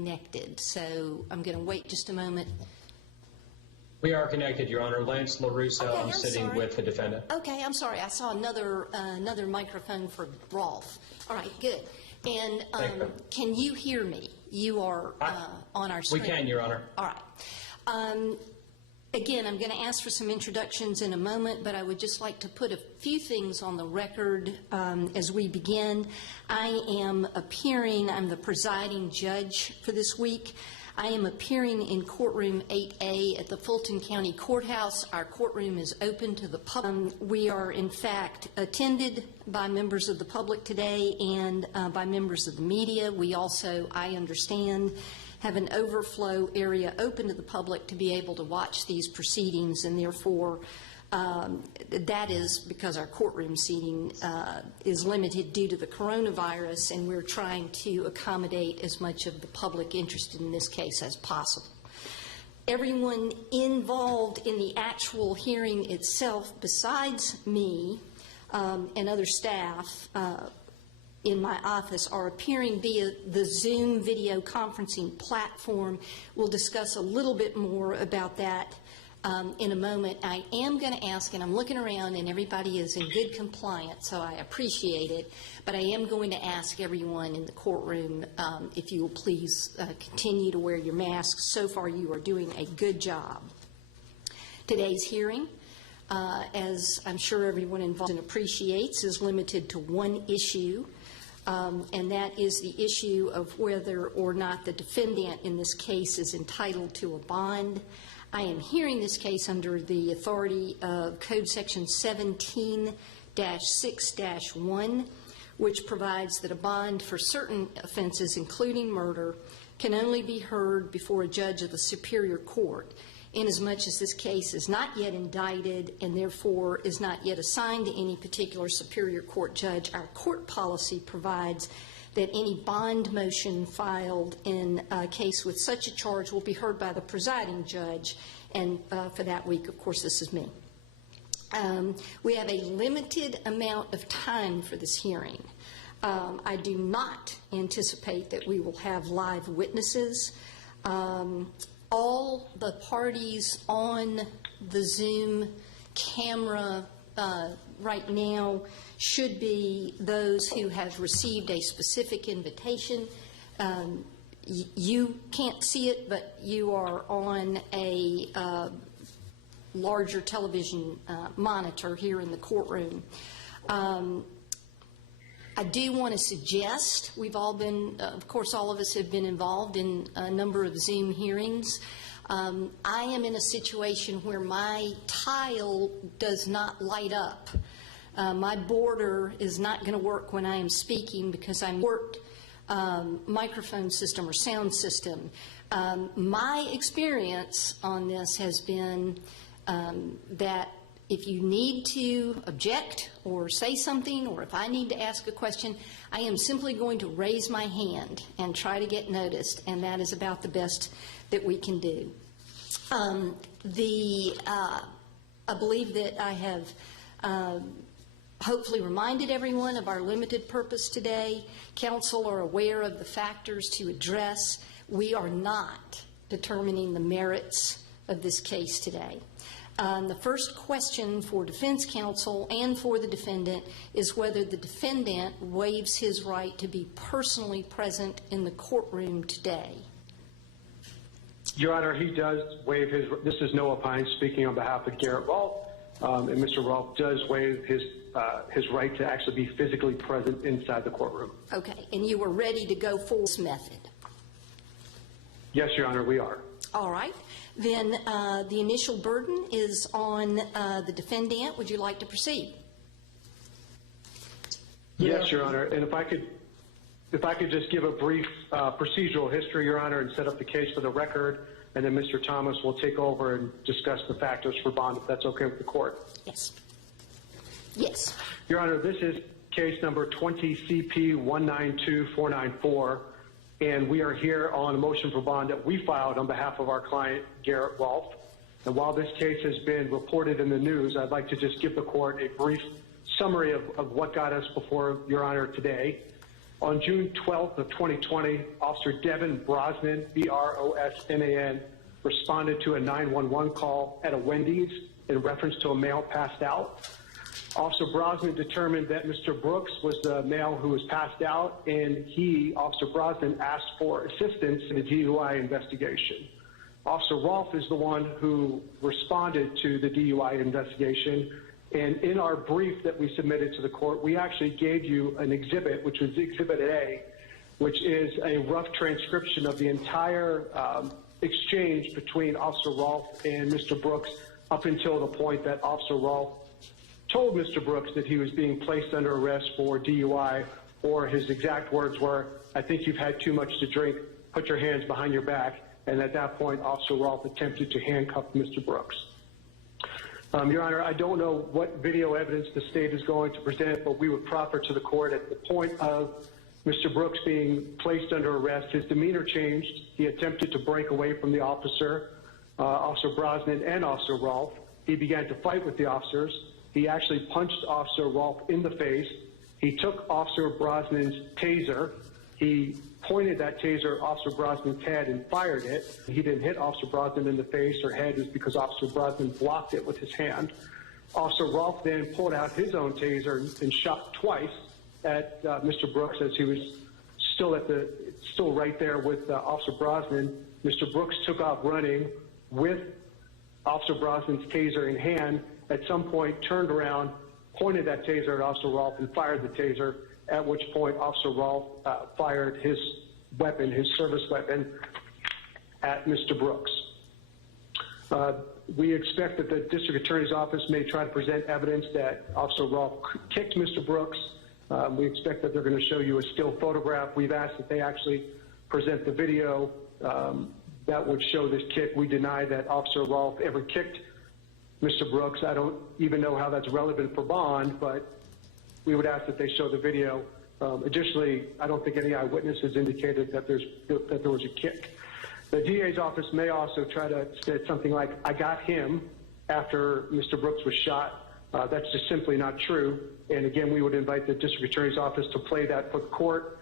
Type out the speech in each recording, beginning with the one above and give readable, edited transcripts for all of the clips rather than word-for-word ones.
connected. So I'm going to wait just a moment. We are connected, Your Honor. Lance LaRusso, Okay, I'm sitting sorry. with the defendant. Okay, I'm sorry. I saw another microphone for Rolfe. All right, good. And can you hear me? You are on our screen. We can, Your Honor. All right. Again, I'm going to ask for some introductions in a moment, but I would just like to put a few things on the record as we begin. I am appearing, I'm the presiding judge for this week. I am appearing in courtroom 8A at the Fulton County Courthouse. Our courtroom is open to the public. We are, in fact, attended by members of the public today and by members of the media. We also, I understand, have an overflow area open to the public to be able to watch these proceedings, and therefore that is because our courtroom seating is limited due to the coronavirus, and we're trying to accommodate as much of the public interested in this case as possible. Everyone involved in the actual hearing itself, besides me and other staff in my office, are appearing via the Zoom video conferencing platform. We'll discuss a little bit more about that in a moment. I am going to ask, and I'm looking around and everybody is in good compliance, so I appreciate it, but I am going to ask everyone in the courtroom if you will please continue to wear your masks. So far you are doing a good job. Today's hearing, as I'm sure everyone involved appreciates, is limited to one issue. And that is the issue of whether or not the defendant in this case is entitled to a bond. I am hearing this case under the authority of Code Section 17-6-1, which provides that a bond for certain offenses, including murder, can only be heard before a judge of the Superior Court. Inasmuch as this case is not yet indicted and therefore is not yet assigned to any particular Superior Court judge, our court policy provides that any bond motion filed in a case with such a charge will be heard by the presiding judge, and for that week, of course, this is me. We have a limited amount of time for this hearing. I do not anticipate that we will have live witnesses. All the parties on the Zoom camera right now should be those who have received a specific invitation. You can't see it, but you are on a larger television monitor here in the courtroom. I do want to suggest, we've all been, of course, all of us have been involved in a number of Zoom hearings. I am in a situation where my tile does not light up. My border is not going to work when I am speaking because I'm worked microphone system or sound system. My experience on this has been that if you need to object or say something, or if I need to ask a question, I am simply going to raise my hand and try to get noticed, and that is about the best that we can do. I believe that I have hopefully reminded everyone of our limited purpose today. Counsel are aware of the factors to address. We are not determining the merits of this case today. The first question for defense counsel and for the defendant is whether the defendant waives his right to be personally present in the courtroom today. Your Honor, he does waive his. This is Noah Pine speaking on behalf of Garrett Rolfe, and Mr. Rolfe does waive his right to actually be physically present inside the courtroom. Okay, and you were ready to go for this method? Yes, Your Honor, we are. All right. Then the initial burden is on the defendant. Would you like to proceed? Yes, Your Honor. And if I could just give a brief procedural history, Your Honor, and set up the case for the record, and then Mr. Thomas will take over and discuss the factors for bond, if that's okay with the court. Yes. Yes. Your Honor, this is case number 20 CP 192494. And we are here on a motion for bond that we filed on behalf of our client, Garrett Rolfe. And while this case has been reported in the news, I'd like to just give the court a brief summary of what got us before Your Honor today. On June 12th of 2020, Officer Devin Brosnan, B-R-O-S-N-A-N, responded to a 911 call at a Wendy's in reference to a male passed out. Officer Brosnan determined that Mr. Brooks was the male who was passed out, and Officer Brosnan, asked for assistance in the DUI investigation. Officer Rolfe is the one who responded to the DUI investigation, and in our brief that we submitted to the court, we actually gave you an exhibit, which was Exhibit A, which is a rough transcription of the entire exchange between Officer Rolfe and Mr. Brooks up until the point that Officer Rolfe told Mr. Brooks that he was being placed under arrest for DUI, or his exact words were, "I think you've had too much to drink, put your hands behind your back," and at that point, Officer Rolfe attempted to handcuff Mr. Brooks. Your Honor, I don't know what video evidence the state is going to present, but we would proffer to the court at the point of Mr. Brooks being placed under arrest, his demeanor changed. He attempted to break away from the officer, Officer Brosnan and Officer Rolfe. He began to fight with the officers. He actually punched Officer Rolfe in the face. He took Officer Brosnan's taser. He pointed that taser at Officer Brosnan's head and fired it. He didn't hit Officer Brosnan in the face or head, is because Officer Brosnan blocked it with his hand. Officer Rolfe then pulled out his own taser and shot twice at Mr. Brooks as he was still right there with Officer Brosnan. Mr. Brooks took off running with Officer Brosnan's taser in hand. At some point, turned around, pointed that taser at Officer Rolfe and fired the taser, at which point Officer Rolfe fired his weapon, his service weapon, at Mr. Brooks. We expect that the District Attorney's Office may try to present evidence that Officer Rolfe kicked Mr. Brooks. We expect that they're going to show you a still photograph. We've asked that they actually present the video that would show this kick. We deny that Officer Rolfe ever kicked Mr. Brooks. I don't even know how that's relevant for bond, but we would ask that they show the video. Additionally, I don't think any eyewitnesses indicated that there was a kick. The DA's office may also try to say something like, "I got him," after Mr. Brooks was shot. That's just simply not true. And again, we would invite the District Attorney's Office to play that for the court.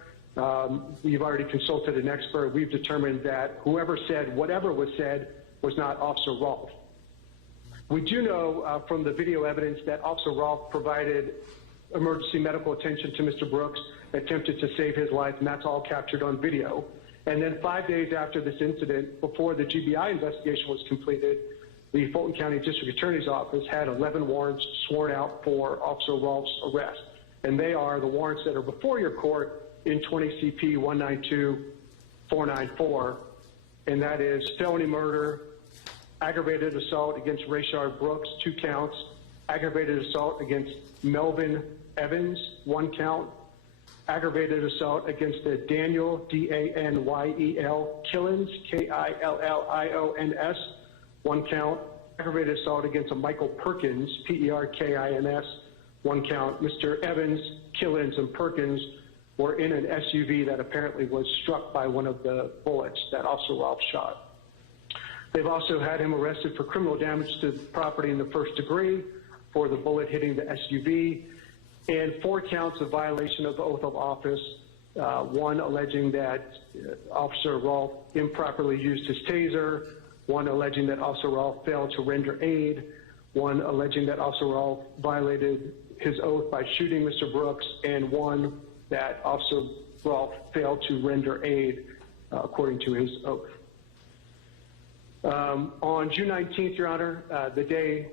We've already consulted an expert. We've determined that whoever said whatever was said was not Officer Rolfe. We do know from the video evidence that Officer Rolfe provided emergency medical attention to Mr. Brooks, attempted to save his life, and that's all captured on video. And then 5 days after this incident, before the GBI investigation was completed, the Fulton County District Attorney's Office had 11 warrants sworn out for Officer Rolfe's arrest. And they are the warrants that are before your court in 20 CP 192-494, and that is felony murder, aggravated assault against Rayshard Brooks, 2 counts, aggravated assault against Melvin Evans, 1 count, aggravated assault against Daniel, D-A-N-Y-E-L, Killins, K-I-L-L-I-O-N-S, 1 count, aggravated assault against Michael Perkins, P-E-R-K-I-N-S, 1 count. Mr. Evans, Killins, and Perkins were in an SUV that apparently was struck by one of the bullets that Officer Rolfe shot. They've also had him arrested for criminal damage to property in the 1st degree for the bullet hitting the SUV, and 4 counts of violation of the oath of office, 1 alleging that Officer Rolfe improperly used his taser, 1 alleging that Officer Rolfe failed to render aid, 1 alleging that Officer Rolfe violated his oath by shooting Mr. Brooks, and 1 that Officer Rolfe failed to render aid according to his oath. On June 19th, Your Honor, the day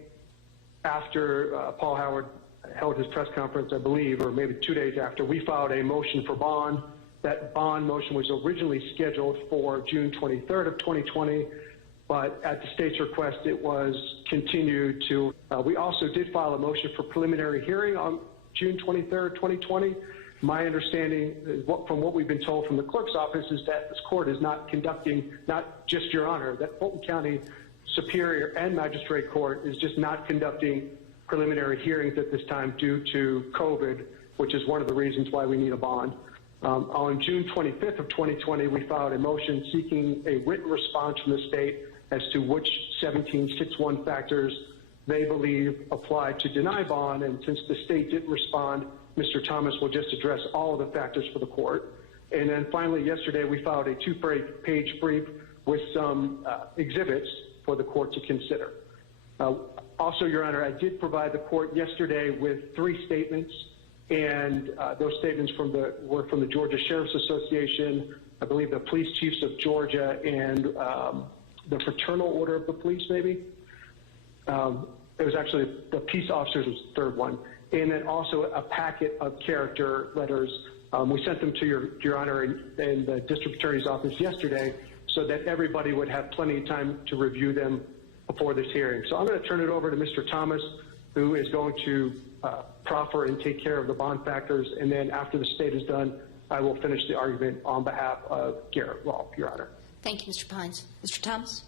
after Paul Howard held his press conference, I believe, or maybe 2 days after, we filed a motion for bond. That bond motion was originally scheduled for June 23rd of 2020, but at the state's request, it was continued to. We also did file a motion for preliminary hearing on June 23rd, 2020. My understanding, from what we've been told from the clerk's office, is that this court is not conducting, not just Your Honor, that Fulton County Superior and Magistrate Court is just not conducting preliminary hearings at this time due to COVID, which is one of the reasons why we need a bond. On June 25th of 2020, we filed a motion seeking a written response from the state as to which 1761 factors they believe apply to deny bond, and since the state didn't respond Mr. Thomas will just address all of the factors for the court. And then finally, yesterday, we filed a 2-page brief with some exhibits for the court to consider. Also, Your Honor, I did provide the court yesterday with 3 statements, and those statements were from the Georgia Sheriff's Association, I believe the Police Chiefs of Georgia, and the Fraternal Order of the Police, maybe. It was actually the Peace Officers was the 3rd one. And then also a packet of character letters. We sent them to Your Honor in the District Attorney's office yesterday so that everybody would have plenty of time to review them before this hearing. So I'm going to turn it over to Mr. Thomas, who is going to proffer and take care of the bond factors. And then after the state is done, I will finish the argument on behalf of Garrett Rolfe, Your Honor. Thank you, Mr. Pines. Mr. Thomas?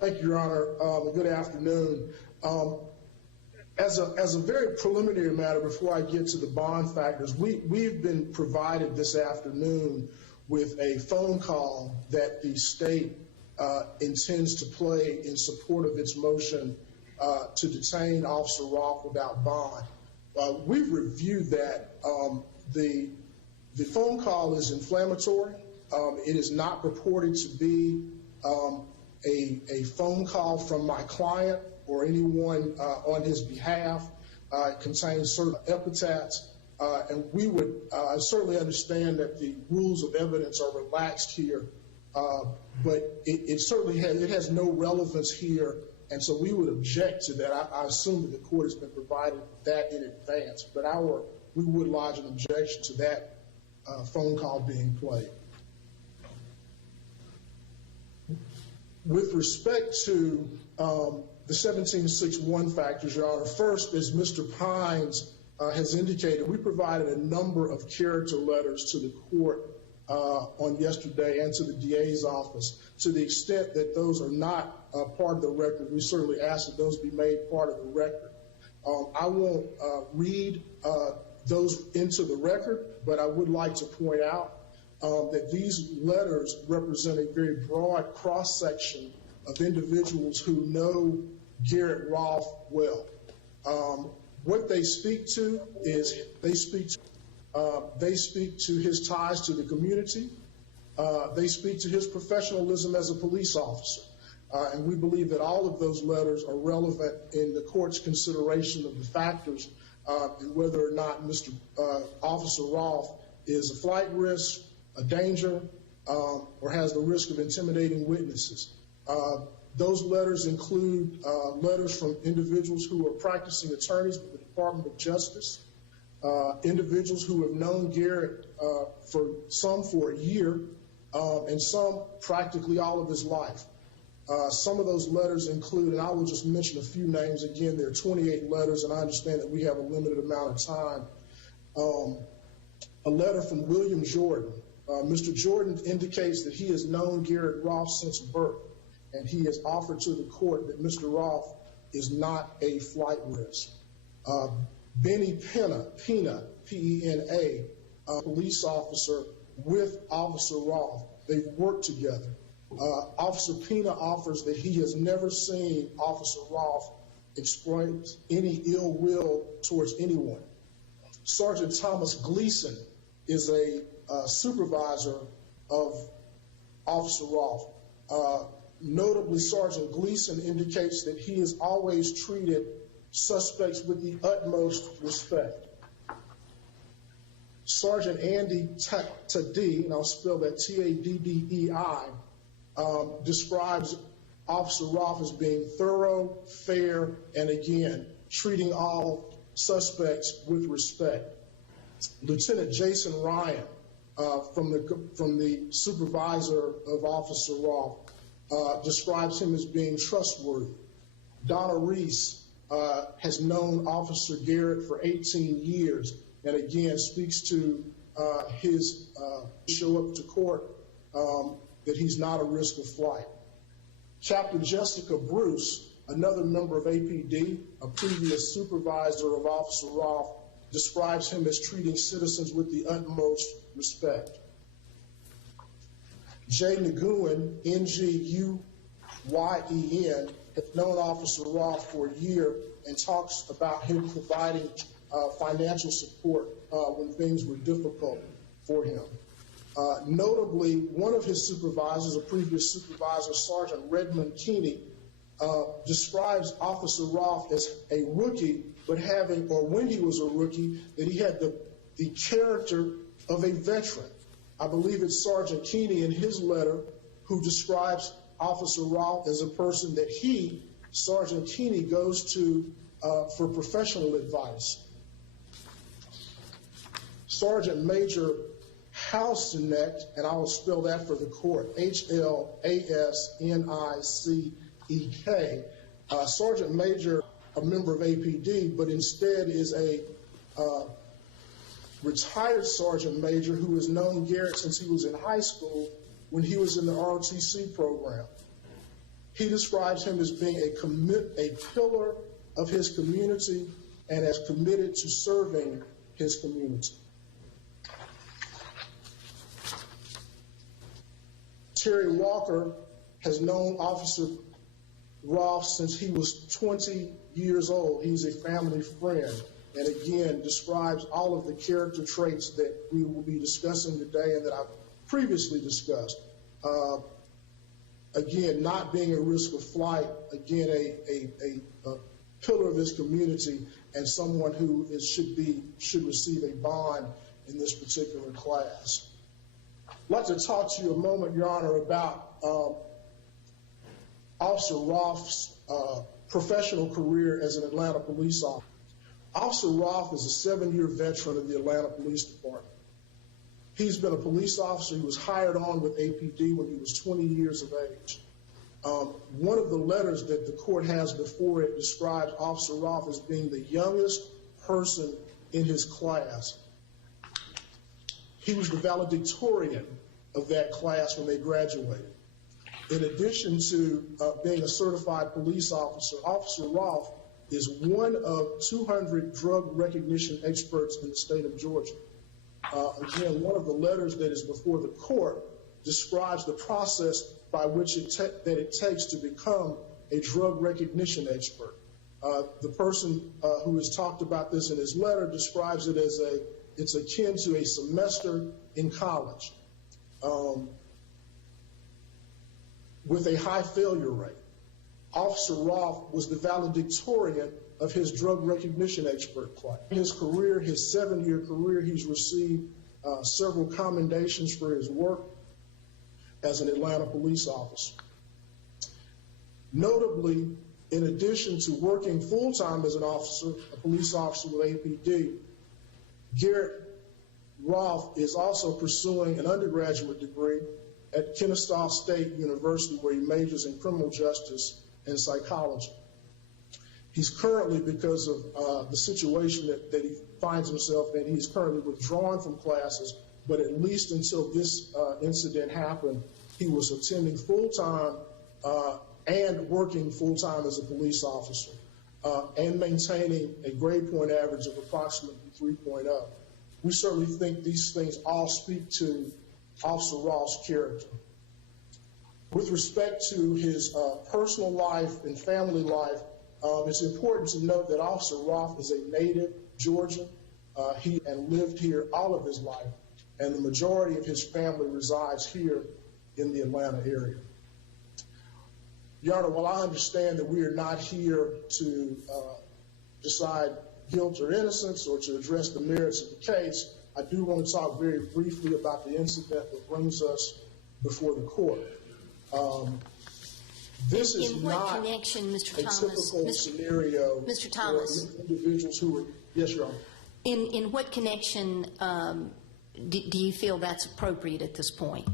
Thank you, Your Honor. Good afternoon. As a very preliminary matter, before I get to the bond factors, we've been provided this afternoon with a phone call that the state intends to play in support of its motion to detain Officer Rolfe without bond. We've reviewed that. The phone call is inflammatory. It is not purported to be a phone call from my client or anyone on his behalf. It contains certain epithets, and we would certainly understand that the rules of evidence are relaxed here, but it certainly has no relevance here, and so we would object to that. I assume that the court has been provided that in advance, but we would lodge an objection to that phone call being played. With respect to the 1761 factors, Your Honor, first, as Mr. Pines has indicated, we provided a number of character letters to the court on yesterday and to the DA's office. To the extent that those are not part of the record, we certainly ask that those be made part of the record. I won't read those into the record, but I would like to point out that these letters represent a very broad cross-section of individuals who know Garrett Rolfe well. What they speak to is they speak to his ties to the community. They speak to his professionalism as a police officer. And we believe that all of those letters are relevant in the court's consideration of the factors and whether or not Officer Rolfe is a flight risk, a danger, or has the risk of intimidating witnesses. Those letters include letters from individuals who are practicing attorneys with the Department of Justice, individuals who have known Garrett for a year, and some practically all of his life. Some of those letters include, and I will just mention a few names again, there are 28 letters, and I understand that we have a limited amount of time. A letter from William Jordan. Mr. Jordan indicates that he has known Garrett Rolfe since birth, and he has offered to the court that Mr. Rolfe is not a flight risk. Benny Pena, P-E-N-A, a police officer with Officer Rolfe. They've worked together. Officer Pena offers that he has never seen Officer Rolfe express any ill will towards anyone. Sergeant Thomas Gleason is a supervisor of Officer Rolfe. Notably, Sergeant Gleason indicates that he has always treated suspects with the utmost respect. Sergeant Andy Taddei, and I'll spell that T-A-D-D-E-I, describes Officer Rolfe as being thorough, fair, and again, treating all suspects with respect. Lieutenant Jason Ryan, from the supervisor of Officer Rolfe, describes him as being trustworthy. Donna Reese has known Officer Garrett for 18 years, and again speaks to his show up to court that he's not a risk of flight. Captain Jessica Bruce, another member of APD, a previous supervisor of Officer Rolfe, describes him as treating citizens with the utmost respect. Jay Nguyen, N-G-U-Y-E-N, has known Officer Rolfe for a year and talks about him providing financial support when things were difficult for him. Notably, one of his supervisors, a previous supervisor, Sergeant Redmond Keeney, describes Officer Rolfe as a rookie, but when he was a rookie, that he had the character of a veteran. I believe it's Sergeant Keeney in his letter who describes Officer Rolfe as a person that Sergeant Keeney, goes to for professional advice. Sergeant Major Halsnick, and I will spell that for the court, H-L-A-S-N-I-C-E-K. Sergeant Major, a member of APD, but instead is a retired Sergeant Major who has known Garrett since he was in high school when he was in the ROTC program. He describes him as being a pillar of his community and as committed to serving his community. Terry Walker has known Officer Rolfe since he was 20 years old. He's a family friend, and again describes all of the character traits that we will be discussing today and that I've previously discussed. Again, not being at risk of flight, again, a pillar of his community and someone who should receive a bond in this particular class. I'd like to talk to you a moment, Your Honor, about Officer Rolfe's professional career as an Atlanta police officer. Officer Rolfe is a 7-year veteran of the Atlanta Police Department. He's been a police officer. He was hired on with APD when he was 20 years of age. One of the letters that the court has before it describes Officer Rolfe as being the youngest person in his class. He was the valedictorian of that class when they graduated. In addition to being a certified police officer, Officer Rolfe is one of 200 drug recognition experts in the state of Georgia. Again, one of the letters that is before the court describes the process by which it takes to become a drug recognition expert. The person who has talked about this in his letter describes it as it's akin to a semester in college with a high failure rate. Officer Rolfe was the valedictorian of his drug recognition expert class. In his career, his 7-year career, he's received several commendations for his work as an Atlanta police officer. Notably, in addition to working full-time as an officer, a police officer with APD, Garrett Rolfe is also pursuing an undergraduate degree at Kennesaw State University, where he majors in criminal justice and psychology. He's currently, because of the situation that he finds himself in, he's currently withdrawn from classes, but at least until this incident happened, he was attending full-time and working full-time as a police officer and maintaining a grade point average of approximately 3.0. We certainly think these things all speak to Officer Rolfe's character. With respect to his personal life and family life, it's important to note that Officer Rolfe is a native Georgian. He lived here all of his life, and the majority of his family resides here in the Atlanta area. Your Honor, while I understand that we are not here to decide guilt or innocence or to address the merits of the case, I do want to talk very briefly about the incident that brings us before the court. This is not connection, Mr. a Thomas, typical scenario Mr. Thomas, for individuals who were, yes, Your Honor. in what connection do you feel that's appropriate at this point?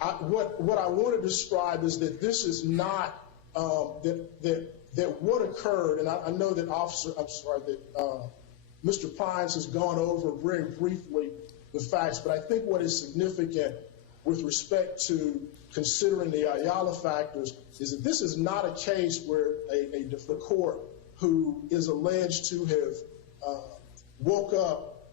What I want to describe is that this is not that what occurred, and I know that Mr. Pines has gone over very briefly the facts, but I think what is significant with respect to considering the Ayala factors is that this is not a case where the court who is alleged to have woke up,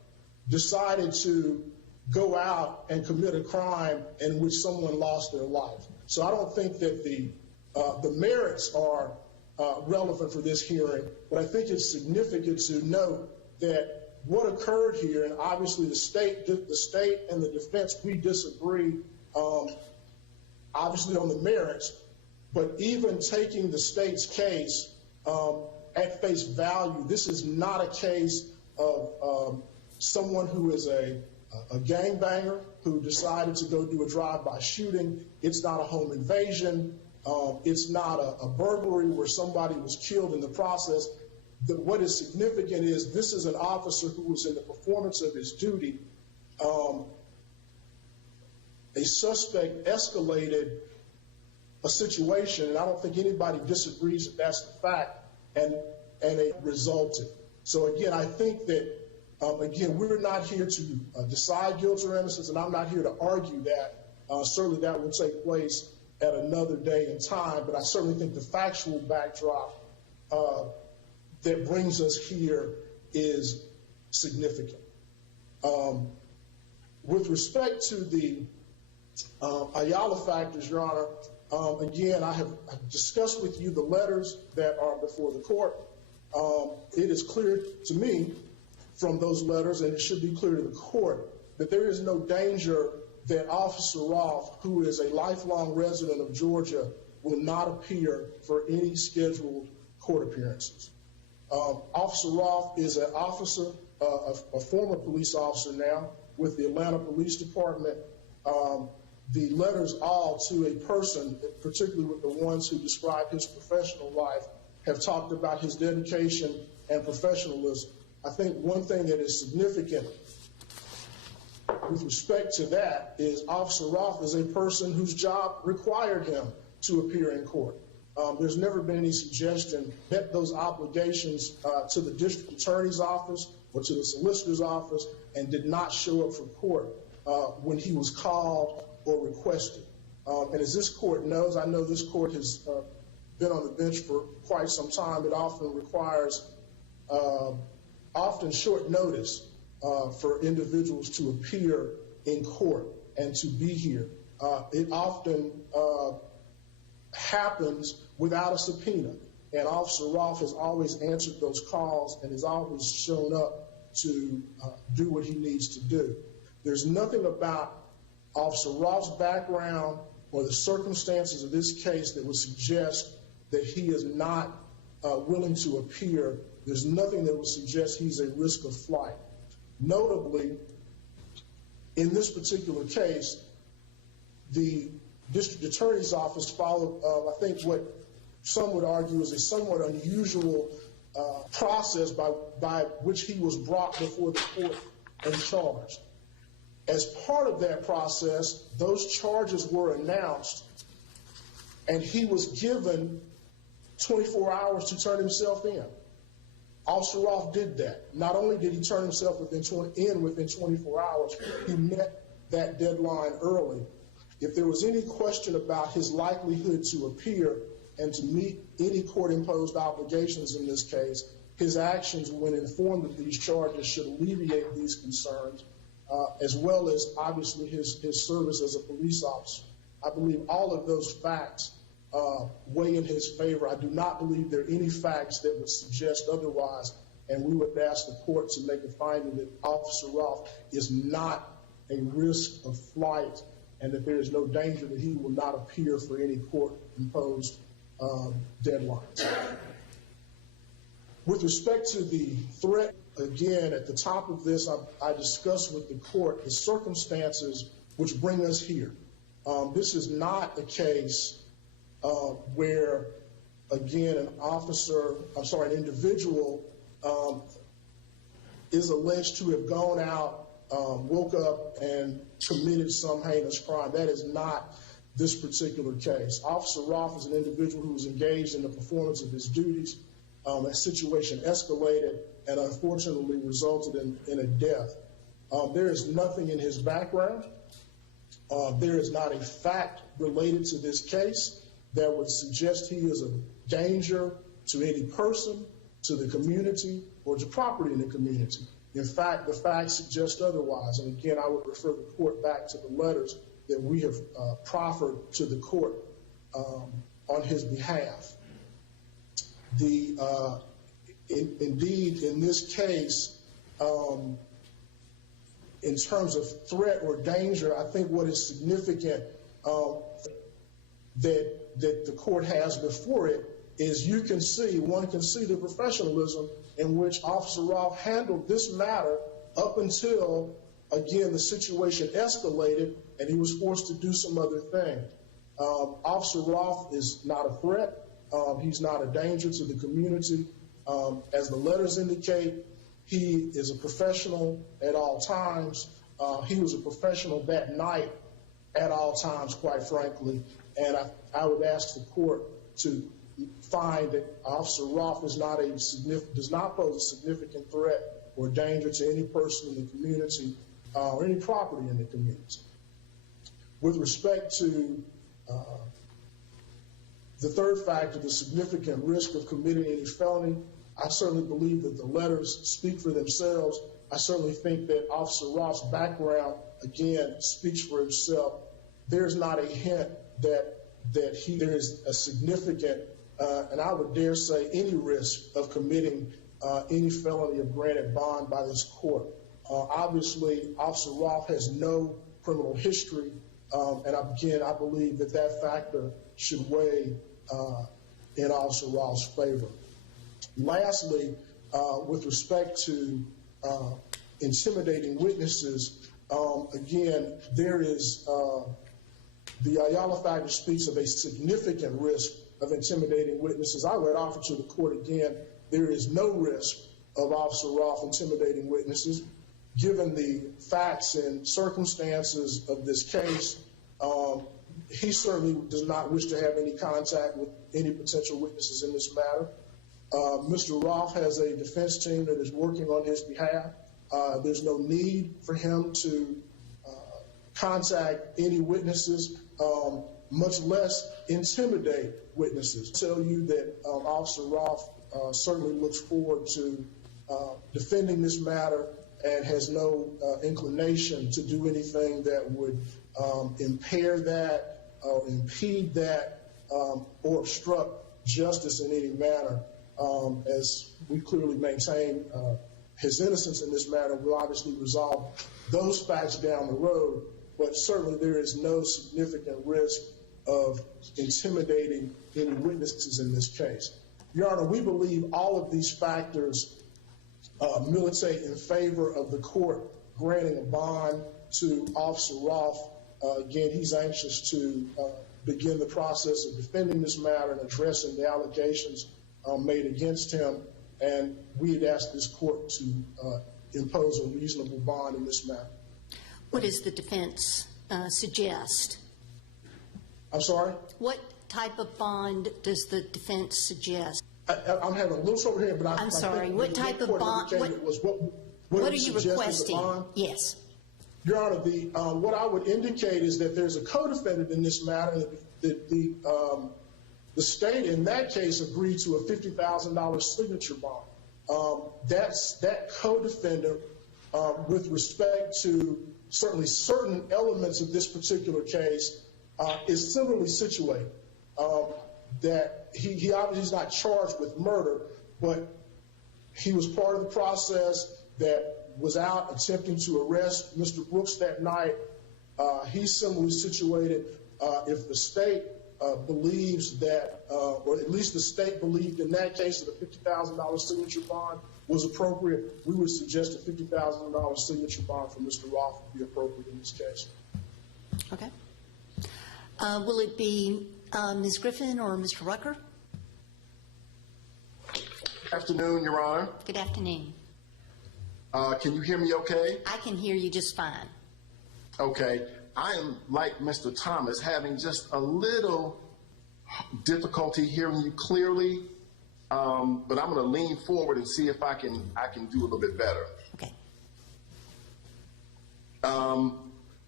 decided to go out and commit a crime in which someone lost their life. So I don't think that the merits are relevant for this hearing, but I think it's significant to note that what occurred here, and obviously the state and the defense, we disagree, obviously on the merits, but even taking the state's case at face value, this is not a case of someone who is a gangbanger who decided to go do a drive-by shooting. It's not a home invasion. It's not a burglary where somebody was killed in the process. What is significant is this is an officer who was in the performance of his duty. A suspect escalated a situation, and I don't think anybody disagrees that that's the fact, and it resulted. So again, I think that, again, we're not here to decide guilt or innocence, and I'm not here to argue that. Certainly that will take place at another day and time, but I certainly think the factual backdrop that brings us here is significant. With respect to the Ayala factors, Your Honor, again, I have discussed with you the letters that are before the court. It is clear to me from those letters, and it should be clear to the court, that there is no danger that Officer Rolfe, who is a lifelong resident of Georgia, will not appear for any scheduled court appearances. Officer Rolfe is an officer, a former police officer now with the Atlanta Police Department. The letters all to a person, particularly with the ones who describe his professional life, have talked about his dedication and professionalism. I think one thing that is significant with respect to that is Officer Rolfe is a person whose job required him to appear in court. There's never been any suggestion that those obligations to the district attorney's office or to the solicitor's office and did not show up for court when he was called or requested. And as this court knows, I know this court has been on the bench for quite some time. It often requires often short notice for individuals to appear in court and to be here. It often happens without a subpoena, and Officer Rolfe has always answered those calls and has always shown up to do what he needs to do. There's nothing about Officer Rolfe's background or the circumstances of this case that would suggest that he is not willing to appear. There's nothing that would suggest he's a risk of flight. Notably, in this particular case, the district attorney's office followed, I think what some would argue is a somewhat unusual process by which he was brought before the court and charged. As part of that process, those charges were announced, and he was given 24 hours to turn himself in. Officer Rolfe did that. Not only did he turn himself within 24 hours, he met that deadline early. If there was any question about his likelihood to appear and to meet any court-imposed obligations in this case, his actions when informed of these charges should alleviate these concerns, as well as obviously his service as a police officer. I believe all of those facts weigh in his favor. I do not believe there are any facts that would suggest otherwise, and we would ask the court to make a finding that Officer Rolfe is not a risk of flight and that there is no danger that he will not appear for any court-imposed deadlines. With respect to the threat, again, at the top of this, I discussed with the court the circumstances which bring us here. This is not a case where, again, an individual is alleged to have gone out, woke up, and committed some heinous crime. That is not this particular case. Officer Rolfe is an individual who was engaged in the performance of his duties. That situation escalated and unfortunately resulted in a death. There is nothing in his background. There is not a fact related to this case that would suggest he is a danger to any person, to the community, or to property in the community. In fact, the facts suggest otherwise. And again, I would refer the court back to the letters that we have proffered to the court on his behalf. Indeed, in this case, in terms of threat or danger, I think what is significant that the court has before it is one can see the professionalism in which Officer Rolfe handled this matter up until, again, the situation escalated and he was forced to do some other thing. Officer Rolfe is not a threat. He's not a danger to the community. As the letters indicate, he is a professional at all times. He was a professional that night at all times, quite frankly. And I would ask the court to find that Officer Rolfe does not pose a significant threat or danger to any person in the community or any property in the community. With respect to the third factor, the significant risk of committing any felony, I certainly believe that the letters speak for themselves. I certainly think that Officer Rolfe's background, again, speaks for himself. There's not a hint that there is a significant, and I would dare say any risk of committing any felony of granted bond by this court. Obviously, Officer Rolfe has no criminal history, and again, I believe that factor should weigh in Officer Rolfe's favor. Lastly, with respect to intimidating witnesses, again, there is the Ayala factor speaks of a significant risk of intimidating witnesses. I would offer to the court again, there is no risk of Officer Rolfe intimidating witnesses. Given the facts and circumstances of this case, he certainly does not wish to have any contact with any potential witnesses in this matter. Mr. Rolfe has a defense team that is working on his behalf. There's no need for him to contact any witnesses, much less intimidate witnesses. I tell you that Officer Rolfe certainly looks forward to defending this matter and has no inclination to do anything that would impair that or impede that or obstruct justice in any manner. As we clearly maintain his innocence in this matter, will obviously resolve those facts down the road, but certainly there is no significant risk of intimidating any witnesses in this case. Your Honor, we believe all of these factors militate in favor of the court granting a bond to Officer Rolfe. Again, he's anxious to begin the process of defending this matter and addressing the allegations made against him, and we'd ask this court to impose a reasonable bond in this matter. What does the defense suggest? I'm sorry? What type of bond does the defense suggest? I'm having a little trouble here, but I'm sorry. What type of bond? What are you requesting? Yes. Your Honor, what I would indicate is that there's a co-defendant in this matter. The state in that case agreed to a $50,000 signature bond. That co-defendant, with respect to certainly certain elements of this particular case, is similarly situated. That he obviously is not charged with murder, but he was part of the process that was out attempting to arrest Mr. Brooks that night. He's similarly situated. If the state believes that, or at least the state believed in that case that a $50,000 signature bond was appropriate, we would suggest a $50,000 signature bond for Mr. Rolfe would be appropriate in this case. Okay. Will it be Ms. Griffin or Mr. Rucker? Good afternoon, Your Honor. Good afternoon. Can you hear me okay? I can hear you just fine. Okay. I am, like Mr. Thomas, having just a little difficulty hearing you clearly, but I'm going to lean forward and see if I can do a little bit better. Okay.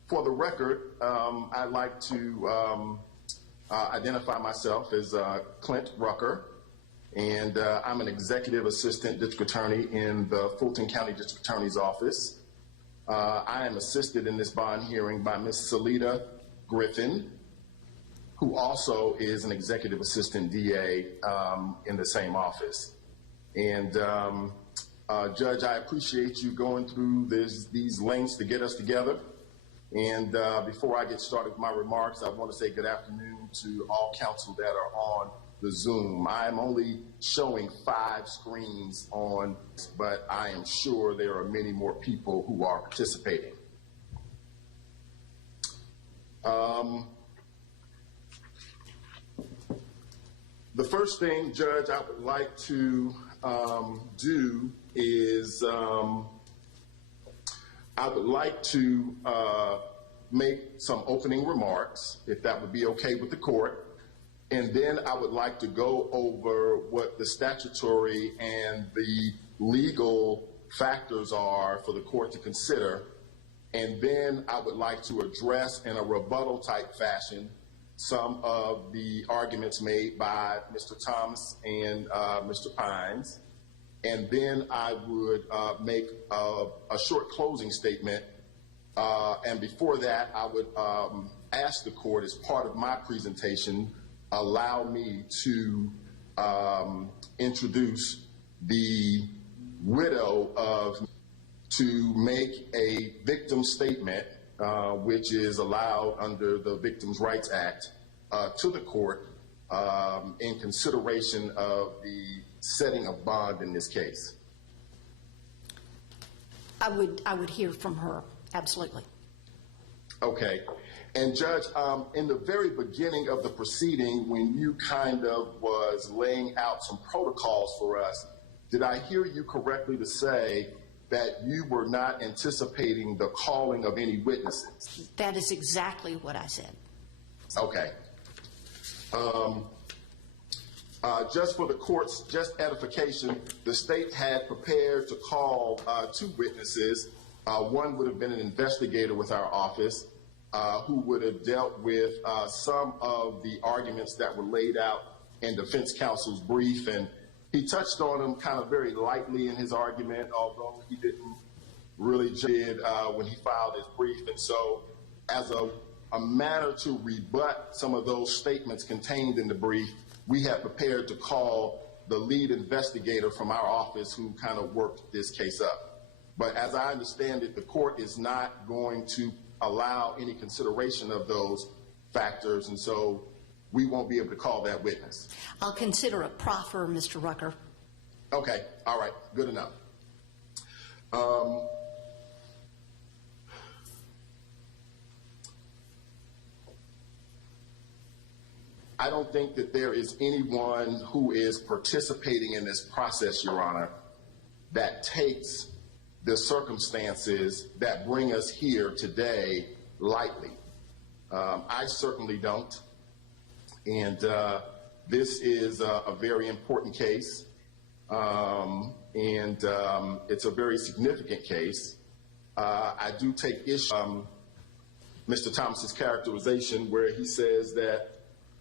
For the record, I'd like to identify myself as Clint Rucker, and I'm an executive assistant district attorney in the Fulton County District Attorney's Office. I am assisted in this bond hearing by Ms. Salida Griffin, who also is an executive assistant DA in the same office. And Judge, I appreciate you going through these lengths to get us together. And before I get started with my remarks, I want to say good afternoon to all counsel that are on the Zoom. I'm only showing 5 screens on, but I am sure there are many more people who are participating. The first thing, Judge, I would like to do is I would like to make some opening remarks, if that would be okay with the court. And then I would like to go over what the statutory and the legal factors are for the court to consider. And then I would like to address in a rebuttal type fashion some of the arguments made by Mr. Thomas and Mr. Pines. And then I would make a short closing statement. And before that, I would ask the court, as part of my presentation, allow me to introduce the widow to make a victim statement, which is allowed under the Victims' Rights Act, to the court in consideration of the setting of bond in this case. I would hear from her, absolutely. Okay. And Judge, in the very beginning of the proceeding, when you kind of was laying out some protocols for us, did I hear you correctly to say that you were not anticipating the calling of any witnesses? That is exactly what I said. Okay. Just for the court's just edification, the state had prepared to call 2 witnesses. One would have been an investigator with our office who would have dealt with some of the arguments that were laid out in defense counsel's brief. And he touched on them kind of very lightly in his argument, although he didn't really did when he filed his brief. And so as a manner to rebut some of those statements contained in the brief, we have prepared to call the lead investigator from our office who kind of worked this case up. But as I understand it, the court is not going to allow any consideration of those factors, and so we won't be able to call that witness. I'll consider a proffer, Mr. Rucker. Okay, all right, good enough. I don't think that there is anyone who is participating in this process, Your Honor, that takes the circumstances that bring us here today lightly. I certainly don't. And this is a very important case. And it's a very significant case. I do take issue Mr. Thomas's characterization where he says that,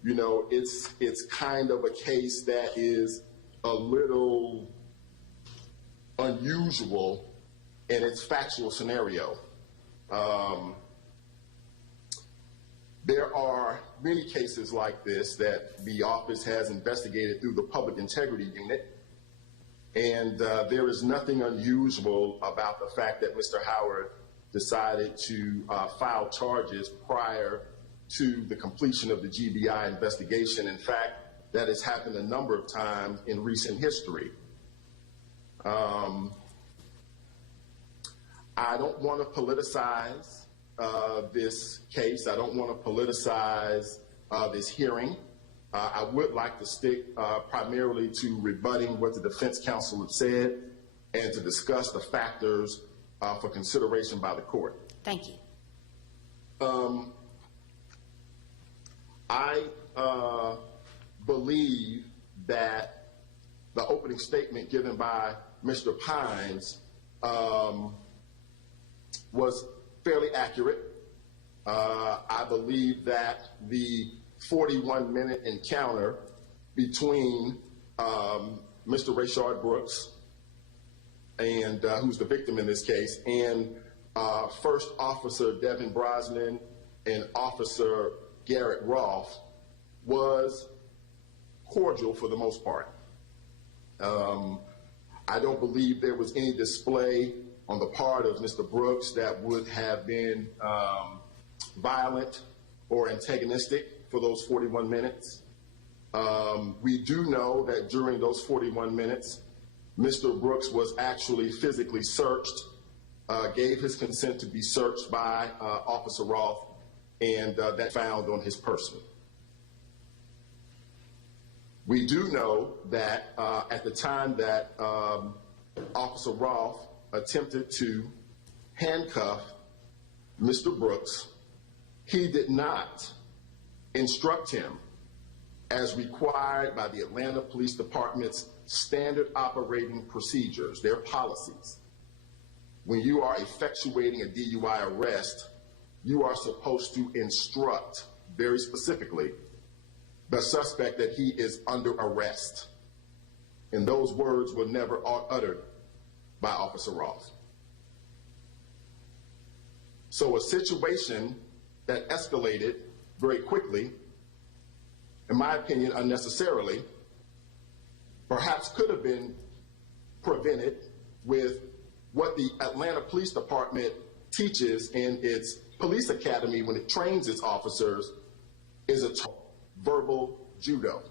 you know, it's kind of a case that is a little unusual in its factual scenario. There are many cases like this that the office has investigated through the Public Integrity Unit, and there is nothing unusual about the fact that Mr. Howard decided to file charges prior to the completion of the GBI investigation. In fact, that has happened a number of times in recent history. I don't want to politicize this case. I don't want to politicize this hearing. I would like to stick primarily to rebutting what the defense counsel have said and to discuss the factors for consideration by the court. Thank you. I believe that the opening statement given by Mr. Pines was fairly accurate. I believe that the 41-minute encounter between Mr. Rayshard Brooks, and who's the victim in this case, and First Officer Devin Brosnan and Officer Garrett Rolfe was cordial for the most part. I don't believe there was any display on the part of Mr. Brooks that would have been violent or antagonistic for those 41 minutes. We do know that during those 41 minutes, Mr. Brooks was actually physically searched, gave his consent to be searched by Officer Rolfe, and that found on his person. We do know that at the time that Officer Rolfe attempted to handcuff Mr. Brooks, he did not instruct him as required by the Atlanta Police Department's standard operating procedures, their policies. When you are effectuating a DUI arrest, you are supposed to instruct very specifically the suspect that he is under arrest. And those words were never uttered by Officer Rolfe. So a situation that escalated very quickly, in my opinion, unnecessarily, perhaps could have been prevented with what the Atlanta Police Department teaches in its police academy when it trains its officers is a verbal judo,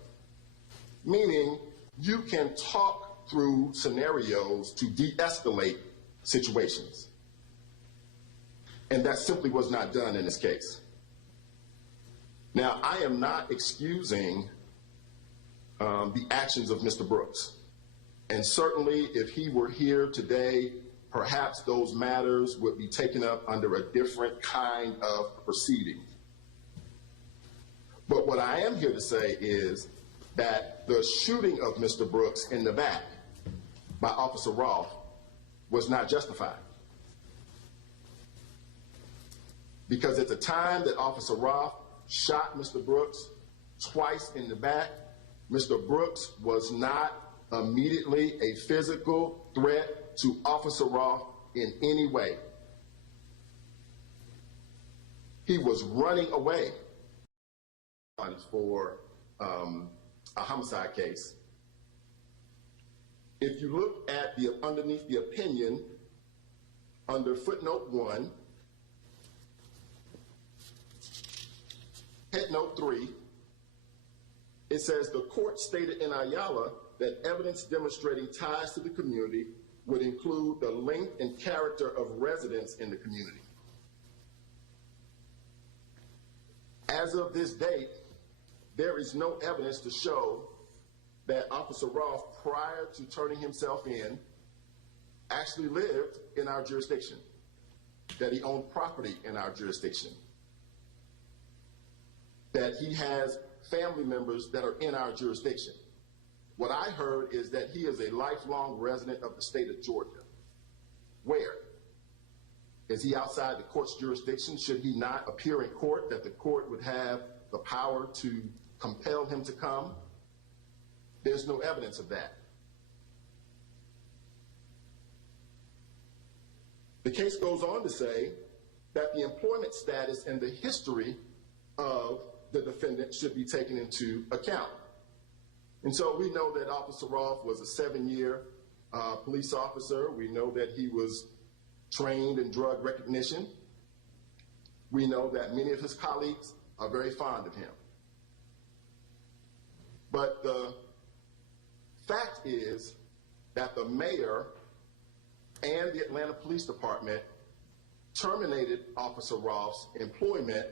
meaning you can talk through scenarios to de-escalate situations. And that simply was not done in this case. Now, I am not excusing the actions of Mr. Brooks. And certainly, if he were here today, perhaps those matters would be taken up under a different kind of proceeding. But what I am here to say is that the shooting of Mr. Brooks in the back by Officer Rolfe was not justified. Because at the time that Officer Rolfe shot Mr. Brooks twice in the back, Mr. Brooks was not immediately a physical threat to Officer Rolfe in any way. He was running away for a homicide case. If you look at underneath the opinion, under footnote 1, headnote 3, it says the court stated in Ayala that evidence demonstrating ties to the community would include the length and character of residence in the community. As of this date, there is no evidence to show that Officer Rolfe, prior to turning himself in, actually lived in our jurisdiction, that he owned property in our jurisdiction, that he has family members that are in our jurisdiction. What I heard is that he is a lifelong resident of the state of Georgia. Where? Is he outside the court's jurisdiction? Should he not appear in court, that the court would have the power to compel him to come? There's no evidence of that. The case goes on to say that the employment status and the history of the defendant should be taken into account. And so we know that Officer Rolfe was a 7-year police officer. We know that he was trained in drug recognition. We know that many of his colleagues are very fond of him. But the fact is that the mayor and the Atlanta Police Department terminated Officer Rolfe's employment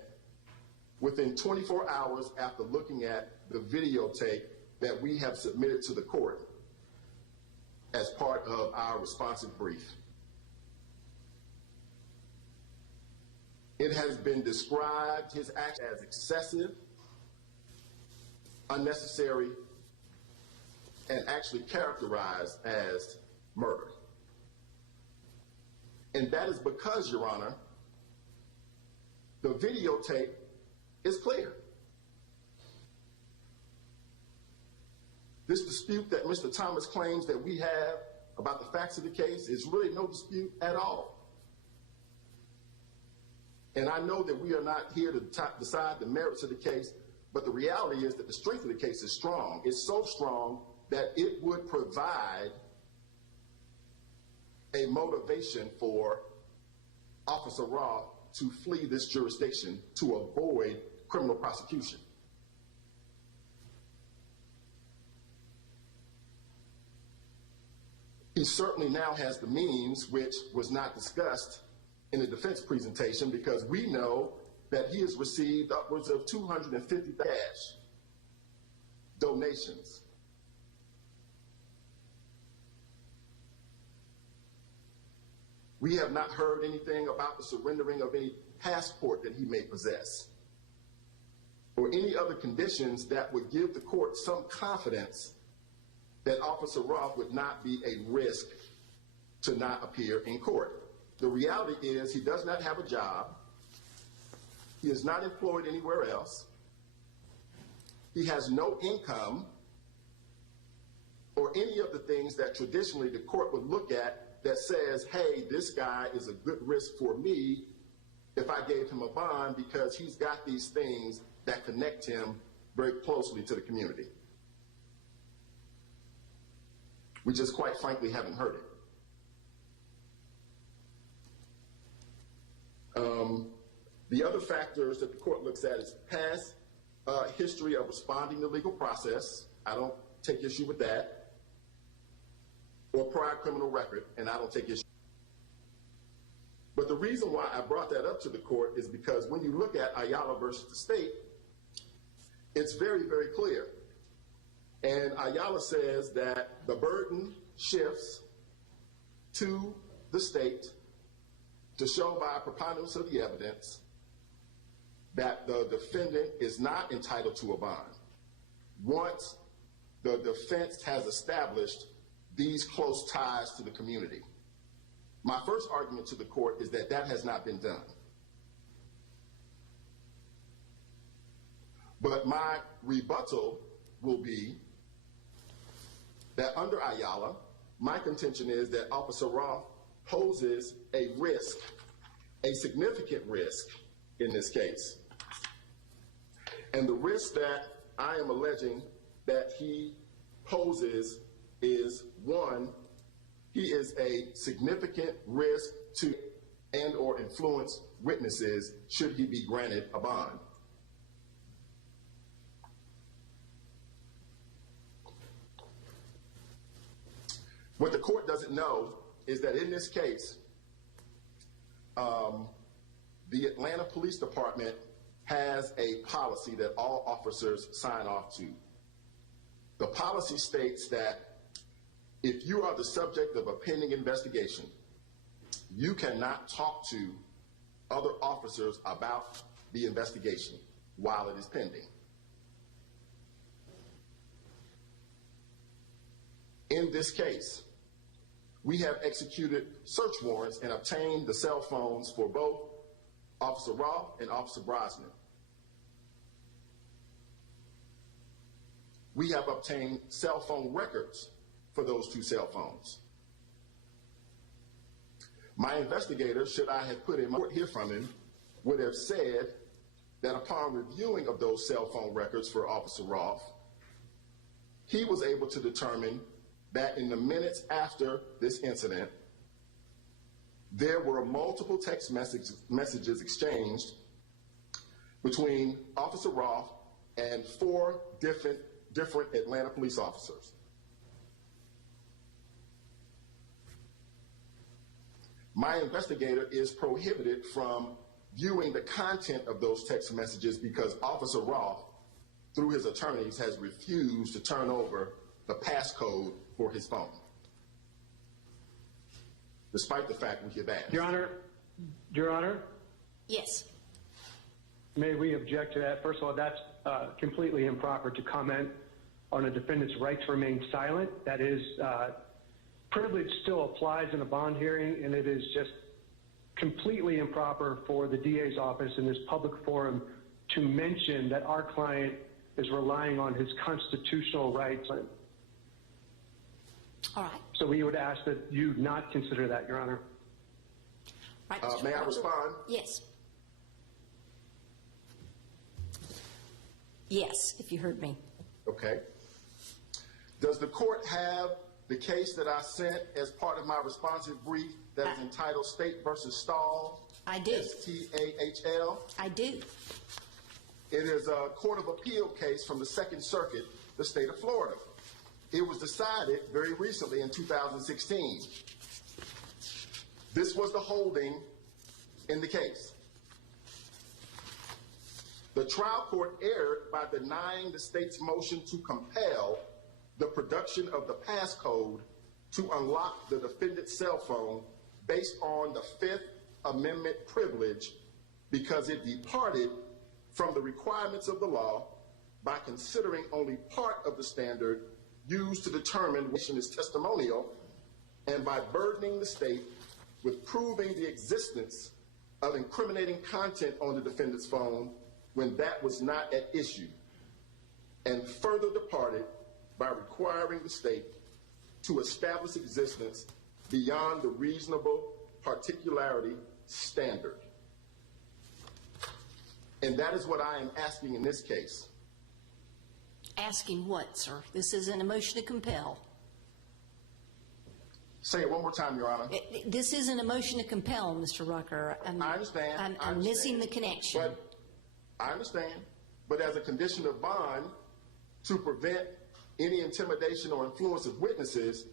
within 24 hours after looking at the videotape that we have submitted to the court as part of our responsive brief. It has been described, his act, as excessive, unnecessary, and actually characterized as murder. And that is because, Your Honor, the videotape is clear. This dispute that Mr. Thomas claims that we have about the facts of the case is really no dispute at all. And I know that we are not here to decide the merits of the case, but the reality is that the strength of the case is strong. It's so strong that it would provide a motivation for Officer Rolfe to flee this jurisdiction to avoid criminal prosecution. He certainly now has the means, which was not discussed in the defense presentation, because we know that he has received upwards of 250 cash donations. We have not heard anything about the surrendering of any passport that he may possess, or any other conditions that would give the court some confidence that Officer Rolfe would not be a risk to not appear in court. The reality is he does not have a job. He is not employed anywhere else. He has no income or any of the things that traditionally the court would look at that says, hey, this guy is a good risk for me if I gave him a bond, because he's got these things that connect him very closely to the community. We just quite frankly haven't heard it. The other factors that the court looks at is past history of responding to legal process. I don't take issue with that. Or prior criminal record, and I don't take issue. But the reason why I brought that up to the court is because when you look at Ayala versus the state, it's very, very clear. And Ayala says that the burden shifts to the state to show by a preponderance of the evidence that the defendant is not entitled to a bond once the defense has established these close ties to the community. My first argument to the court is that that has not been done. But my rebuttal will be that under Ayala, my contention is that Officer Rolfe poses a risk, a significant risk in this case. And the risk that I am alleging that he poses is, one, he is a significant risk to and or influence witnesses should he be granted a bond. What the court doesn't know is that in this case, the Atlanta Police Department has a policy that all officers sign off to. The policy states that if you are the subject of a pending investigation, you cannot talk to other officers about the investigation while it is pending. In this case, we have executed search warrants and obtained the cell phones for both Officer Rolfe and Officer Brosnan. We have obtained cell phone records for those two cell phones. My investigator, should I have put him here from him, would have said that upon reviewing of those cell phone records for Officer Rolfe, he was able to determine that in the minutes after this incident, there were multiple text messages exchanged between Officer Rolfe and 4 different Atlanta police officers. My investigator is prohibited from viewing the content of those text messages because Officer Rolfe, through his attorneys, has refused to turn over the passcode for his phone, despite the fact we have asked. Your Honor? Yes. May we object to that? First of all, that's completely improper to comment on a defendant's right to remain silent. That is, privilege still applies in a bond hearing, and it is just completely improper for the DA's office in this public forum to mention that our client is relying on his constitutional rights. All right. So we would ask that you not consider that, Your Honor. All right, May I respond? Yes. Yes, if you heard me. Okay. Does the court have the case that I sent as part of my responsive brief that is entitled State versus Stahl? I do. S-T-A-H-L. I do. It is a Court of Appeal case from the Second Circuit, the state of Florida. It was decided very recently in 2016. This was the holding in the case. The trial court erred by denying the state's motion to compel the production of the passcode to unlock the defendant's cell phone based on the Fifth Amendment privilege because it departed from the requirements of the law by considering only part of the standard used to determine which is testimonial and by burdening the state with proving the existence of incriminating content on the defendant's phone when that was not at issue, and further departed by requiring the state to establish existence beyond the reasonable particularity standard. And that is what I am asking in this case. Asking what, sir? This isn't a motion to compel. Say it one more time, Your Honor. This isn't a motion to compel, Mr. Rucker. I understand. I'm missing the connection. But I understand. But as a condition of bond, to prevent any intimidation or influence of witnesses,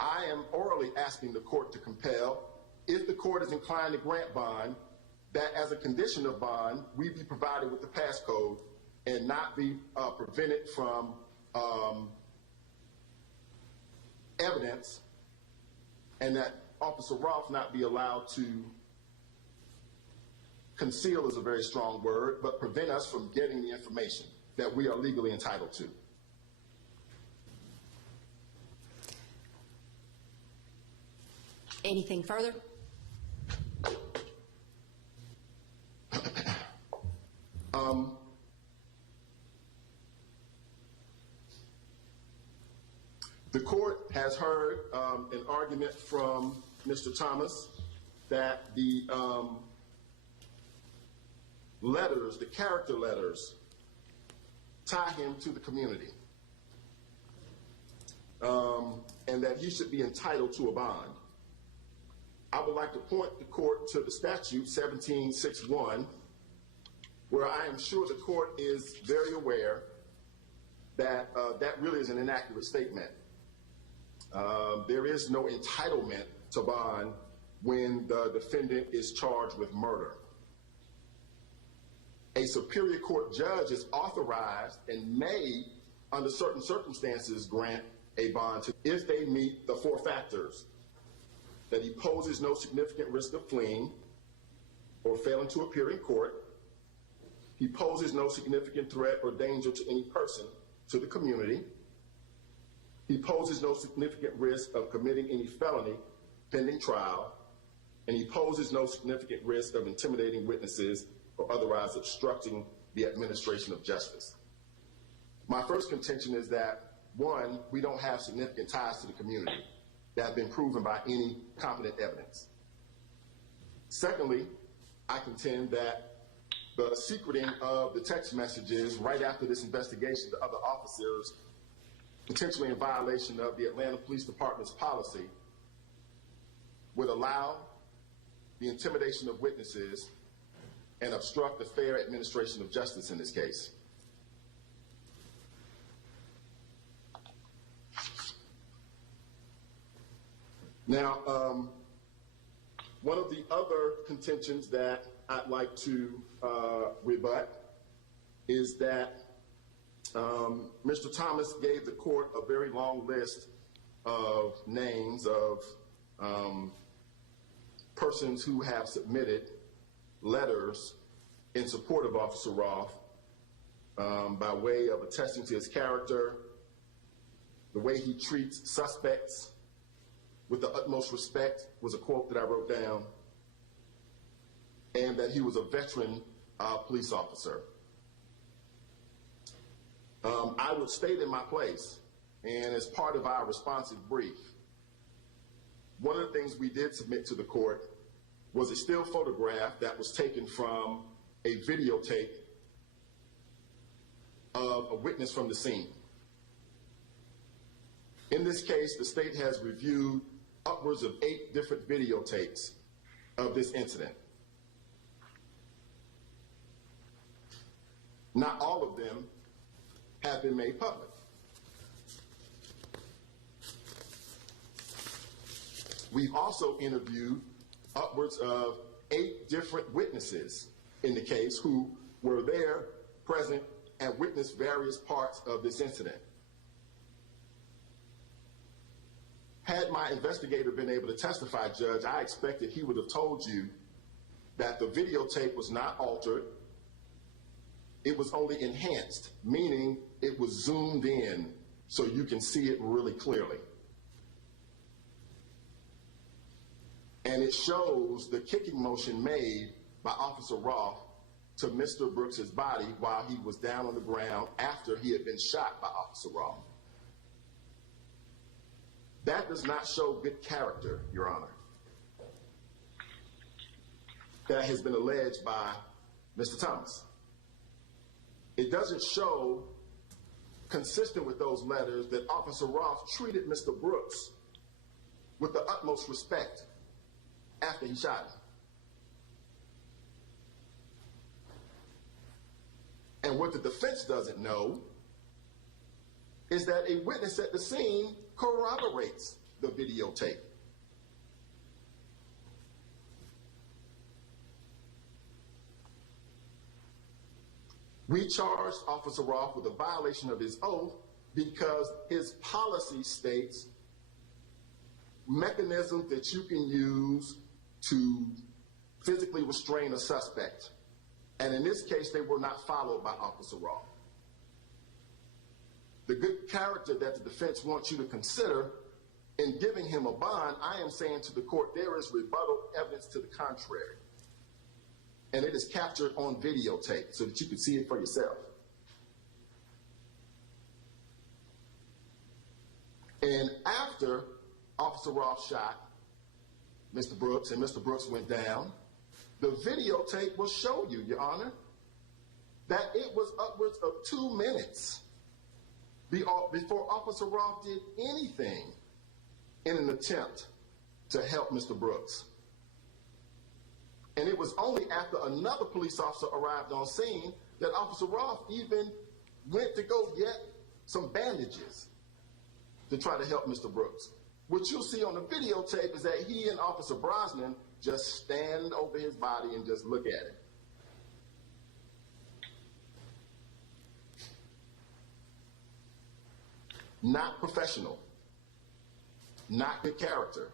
I am orally asking the court to compel, if the court is inclined to grant bond, that as a condition of bond, we be provided with the passcode and not be prevented from evidence, and that Officer Rolfe not be allowed to conceal is a very strong word, but prevent us from getting the information that we are legally entitled to. Anything further? The court has heard an argument from Mr. Thomas that the letters, the character letters, tie him to the community, and that he should be entitled to a bond. I would like to point the court to the statute 1761, where I am sure the court is very aware that that really is an inaccurate statement. There is no entitlement to bond when the defendant is charged with murder. A superior court judge is authorized and may, under certain circumstances, grant a bond to, if they meet the four factors: that he poses no significant risk of fleeing or failing to appear in court, he poses no significant threat or danger to any person, to the community, he poses no significant risk of committing any felony pending trial, and he poses no significant risk of intimidating witnesses or otherwise obstructing the administration of justice. My first contention is that, one, we don't have significant ties to the community that have been proven by any competent evidence. Secondly, I contend that the secreting of the text messages right after this investigation to other officers, potentially in violation of the Atlanta Police Department's policy, would allow the intimidation of witnesses and obstruct the fair administration of justice in this case. Now, one of the other contentions that I'd like to rebut is that Mr. Thomas gave the court a very long list of names of persons who have submitted letters in support of Officer Rolfe by way of attesting to his character, the way he treats suspects with the utmost respect, was a quote that I wrote down, and that he was a veteran police officer. I would state in my place, and as part of our responsive brief, one of the things we did submit to the court was a still photograph that was taken from a videotape of a witness from the scene. In this case, the state has reviewed upwards of 8 different videotapes of this incident. Not all of them have been made public. We've also interviewed upwards of 8 different witnesses in the case who were there, present, and witnessed various parts of this incident. Had my investigator been able to testify, Judge, I expected he would have told you that the videotape was not altered. It was only enhanced, meaning it was zoomed in so you can see it really clearly. And it shows the kicking motion made by Officer Rolfe to Mr. Brooks's body while he was down on the ground after he had been shot by Officer Rolfe. That does not show good character, Your Honor. That has been alleged by Mr. Thomas. It doesn't show, consistent with those letters, that Officer Rolfe treated Mr. Brooks with the utmost respect after he shot him. And what the defense doesn't know is that a witness at the scene corroborates the videotape. We charged Officer Rolfe with a violation of his oath because his policy states mechanisms that you can use to physically restrain a suspect. And in this case, they were not followed by Officer Rolfe. The good character that the defense wants you to consider in giving him a bond, I am saying to the court, there is rebuttal evidence to the contrary. And it is captured on videotape so that you can see it for yourself. And after Officer Rolfe shot Mr. Brooks and Mr. Brooks went down, the videotape will show you, Your Honor, that it was upwards of 2 minutes before Officer Rolfe did anything in an attempt to help Mr. Brooks. And it was only after another police officer arrived on scene that Officer Rolfe even went to go get some bandages to try to help Mr. Brooks. What you'll see on the videotape is that he and Officer Brosnan just stand over his body and just look at it. Not professional, not good character,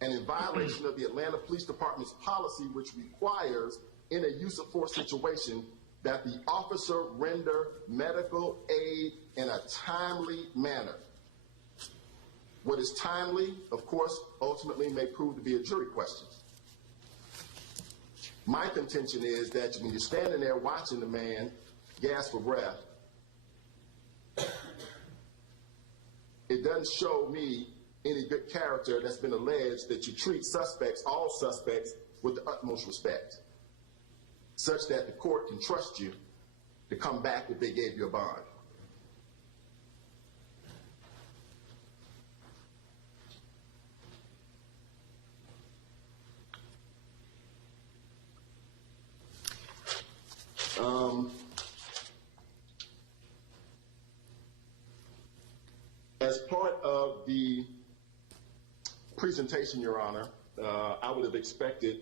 and in violation of the Atlanta Police Department's policy, which requires in a use of force situation that the officer render medical aid in a timely manner. What is timely, of course, ultimately may prove to be a jury question. My contention is that when you're standing there watching the man gasp for breath, it doesn't show me any good character that's been alleged that you treat suspects, all suspects, with the utmost respect, such that the court can trust you to come back if they gave you a bond. As part of the presentation, Your Honor, I would have expected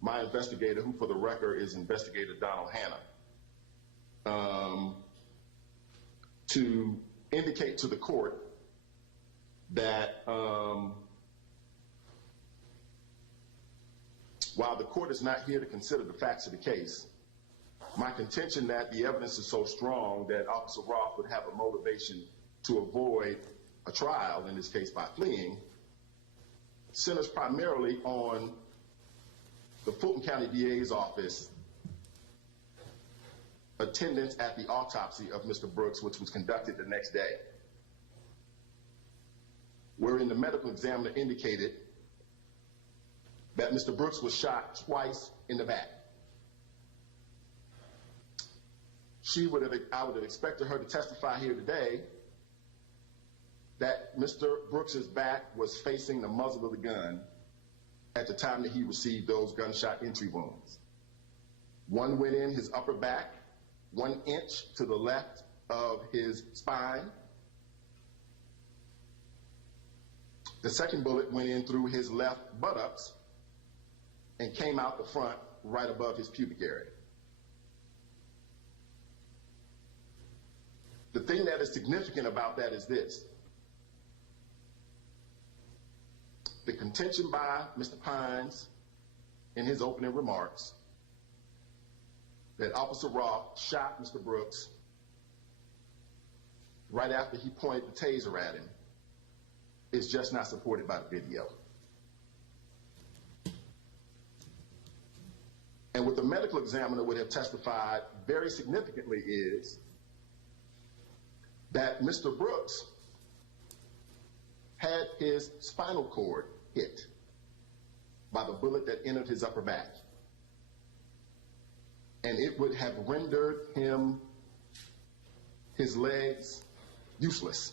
my investigator, who for the record is Investigator Donald Hanna, to indicate to the court that while the court is not here to consider the facts of the case, my contention that the evidence is so strong that Officer Rolfe would have a motivation to avoid a trial, in this case by fleeing, centers primarily on the Fulton County DA's office attendance at the autopsy of Mr. Brooks, which was conducted the next day, wherein the medical examiner indicated that Mr. Brooks was shot twice in the back. I would have expected her to testify here today that Mr. Brooks's back was facing the muzzle of the gun at the time that he received those gunshot entry wounds. One went in his upper back, 1 inch to the left of his spine. The second bullet went in through his left buttocks and came out the front right above his pubic area. The thing that is significant about that is this. The contention by Mr. Pines in his opening remarks that Officer Rolfe shot Mr. Brooks right after he pointed the taser at him is just not supported by the video. And what the medical examiner would have testified very significantly is that Mr. Brooks had his spinal cord hit by the bullet that entered his upper back. And it would have rendered him, his legs, useless.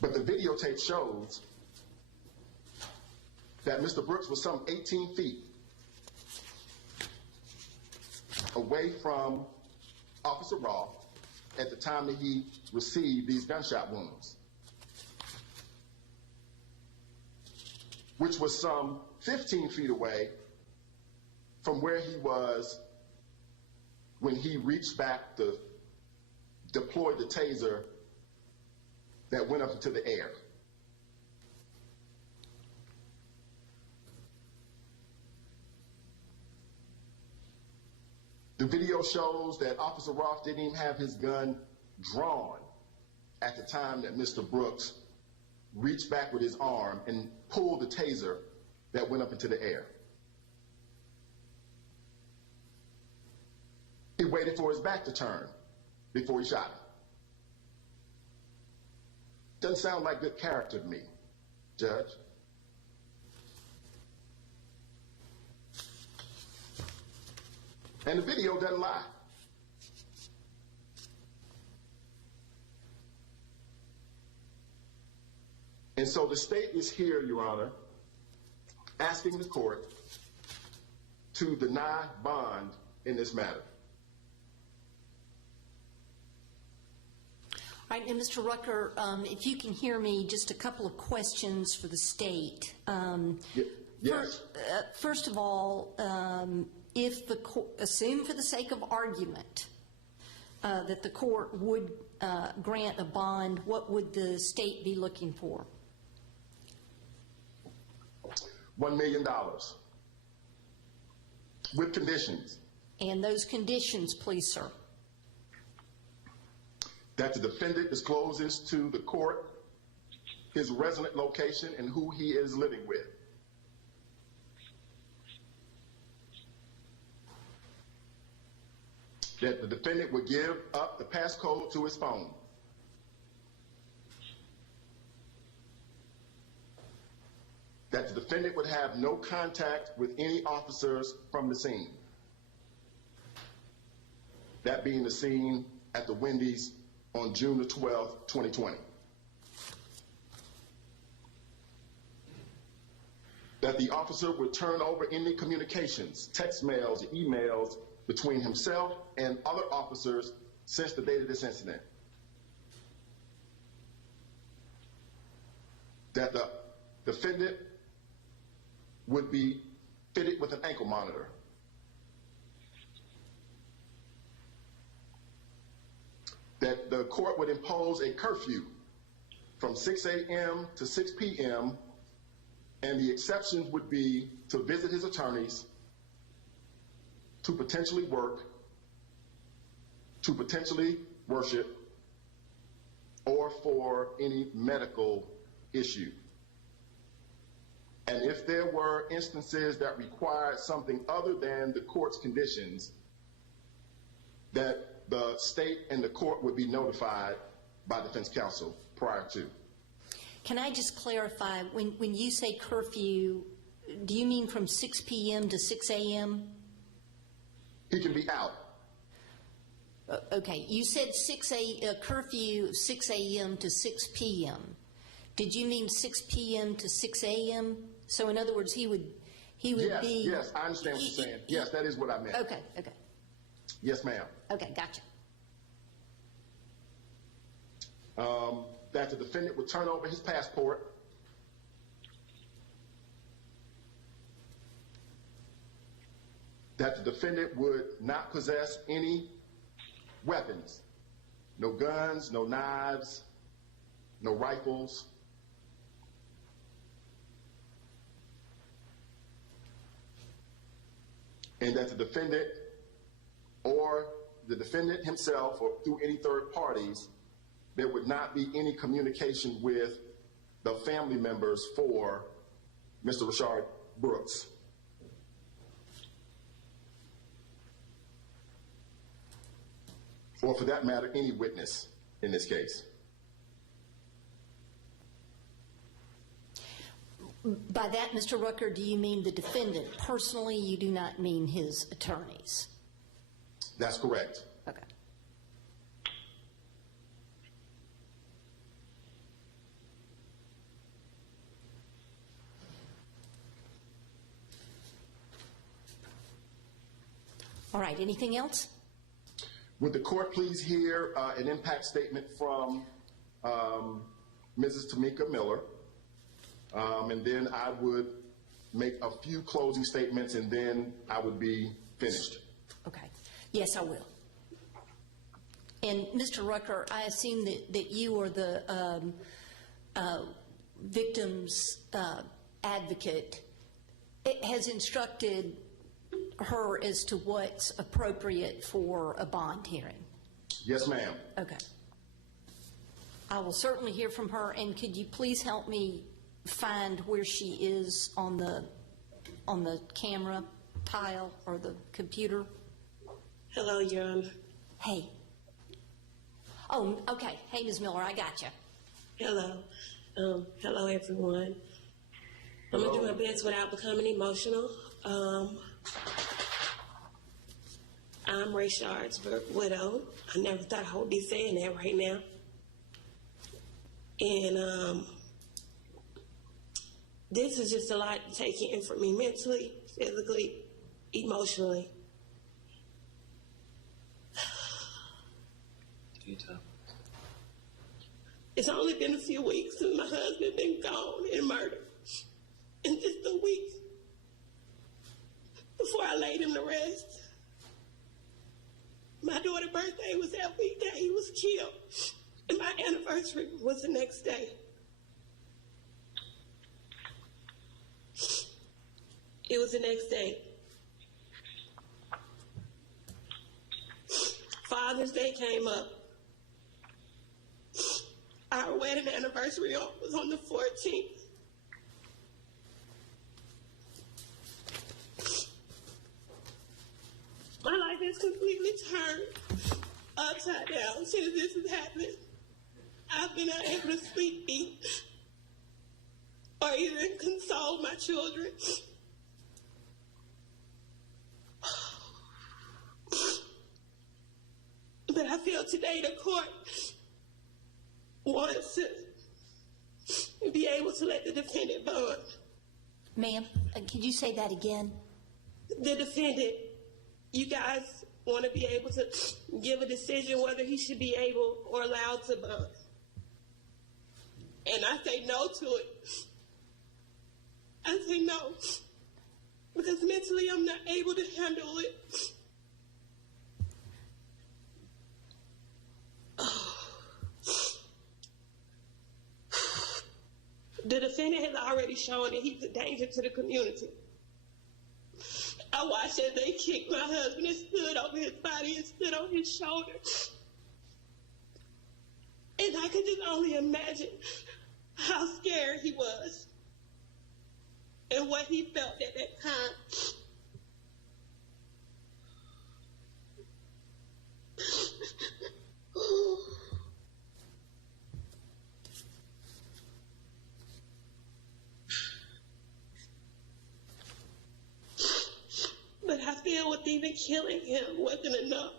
But the videotape shows that Mr. Brooks was some 18 feet away from Officer Rolfe at the time that he received these gunshot wounds, which was some 15 feet away from where he was when he reached back to deploy the taser that went up into the air. The video shows that Officer Rolfe didn't even have his gun drawn at the time that Mr. Brooks reached back with his arm and pulled the taser that went up into the air. He waited for his back to turn before he shot him. Doesn't sound like good character to me, Judge. And the video doesn't lie. And so the state is here, Your Honor, asking the court to deny bond in this matter. All right, and Mr. Rucker, if you can hear me, just a couple of questions for the state. Yes. First of all, if the court, assume for the sake of argument that the court would grant a bond, what would the state be looking for? $1 million with conditions. And those conditions, please, sir. That the defendant discloses to the court his resident location and who he is living with. That the defendant would give up the passcode to his phone. That the defendant would have no contact with any officers from the scene. That being the scene at the Wendy's on June the 12th, 2020. That the officer would turn over any communications, text mails, emails between himself and other officers since the date of this incident. That the defendant would be fitted with an ankle monitor. That the court would impose a curfew from 6 a.m. to 6 p.m. and the exceptions would be to visit his attorneys, to potentially work, to potentially worship, or for any medical issue. And if there were instances that required something other than the court's conditions, that the state and the court would be notified by defense counsel prior to. Can I just clarify, when you say curfew, do you mean from 6 p.m. to 6 a.m.? He can be out. Okay, you said a curfew of 6 a.m. to 6 p.m. Did you mean 6 p.m. to 6 a.m.? So in other words, he would Yes, be... yes, I understand what you're saying. Yes, that is what I meant. Okay. Yes, ma'am. Okay, gotcha. That the defendant would turn over his passport, that the defendant would not possess any weapons, no guns, no knives, no rifles, and that the defendant or the defendant himself or through any third parties, there would not be any communication with the family members for Mr. Rayshard Brooks. Or for that matter, any witness in this case. By that, Mr. Rucker, do you mean the defendant personally? You do not mean his attorneys? That's correct. Okay. All right, anything else? Would the court please hear an impact statement from Mrs. Tamika Miller? And then I would make a few closing statements and then I would be finished. Okay. Yes, I will. And Mr. Rucker, I assume that you are the victim's advocate. It has instructed her as to what's appropriate for a bond hearing. Yes, ma'am. Okay. I will certainly hear from her, and could you please help me find where she is on the camera tile or the computer? Hello, Your Honor. Hey. Oh, okay. Hey, Ms. Miller, I got you. Hello. Hello, everyone. I'm going to do my best without becoming emotional. I'm Rayshard's widow. I never thought I would be saying that right now. And this is just a lot to take in for me mentally, physically, emotionally. It's only been a few weeks since my husband been gone and murdered. And just a week before I laid him to rest. My daughter's birthday was that week that he was killed. And my anniversary was the next day. It was the next day. Father's Day came up. Our wedding anniversary was on the 14th. My life has completely turned upside down since this has happened. I've been unable to sleep, eat, or even console my children. But I feel today the court wants to be able to let the defendant bond. Ma'am, could you say that again? The defendant, you guys want to be able to give a decision whether he should be able or allowed to bond. And I say no to it. I say no. Because mentally I'm not able to handle it. The defendant has already shown that he's a danger to the community. I watched as they kicked my husband and stood over his body and stood on his shoulder. And I could just only imagine how scared he was and what he felt at that time. But I feel with even killing him wasn't enough.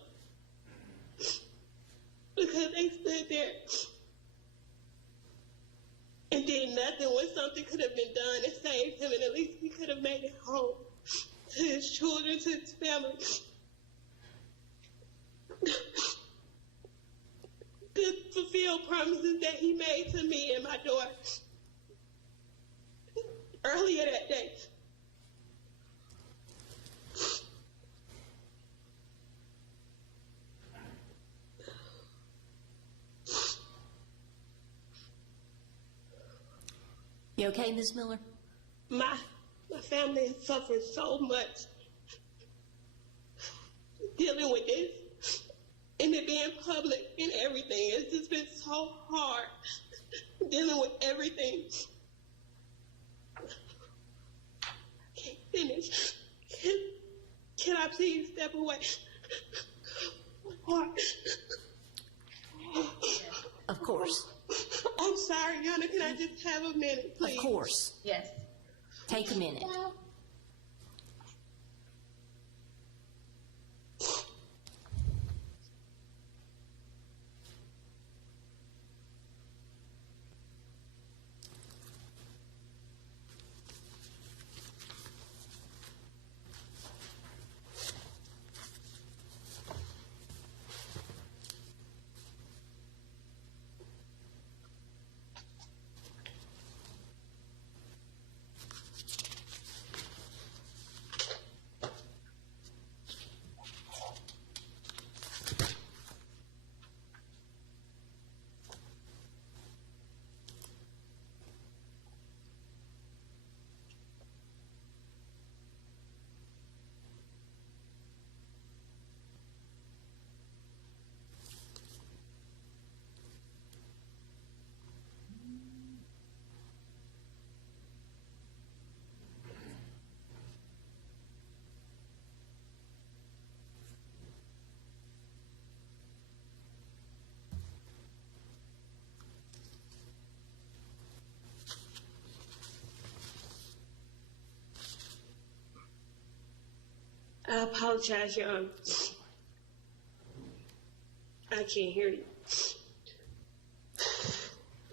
because they stood there and did nothing when something could have been done and saved him, and at least he could have made it home to his children, to his family. To fulfill promises that he made to me and my daughter earlier that day. You okay, Ms. Miller? My family has suffered so much dealing with this, and it being public and everything. It's just been so hard dealing with everything. I can't finish. Can I please step away? Of course. I'm sorry, Your Honor. Can I just have a minute, please? Of course. Yes. Take a minute. I apologize, Your Honor. I can't hear you.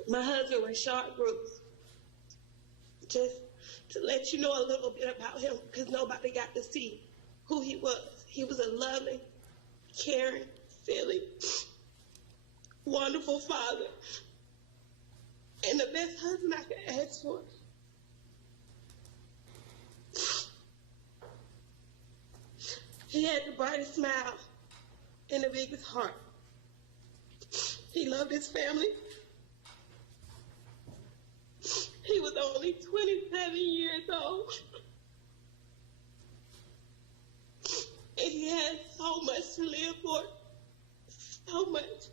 My husband, Rayshard Brooks, just to let you know a little bit about him, because nobody got to see who he was. He was a loving, caring, silly, wonderful father, and the best husband I could ask for. He had the brightest smile and the biggest heart. He loved his family. He was only 27 years old. And he had so much to live for. So much.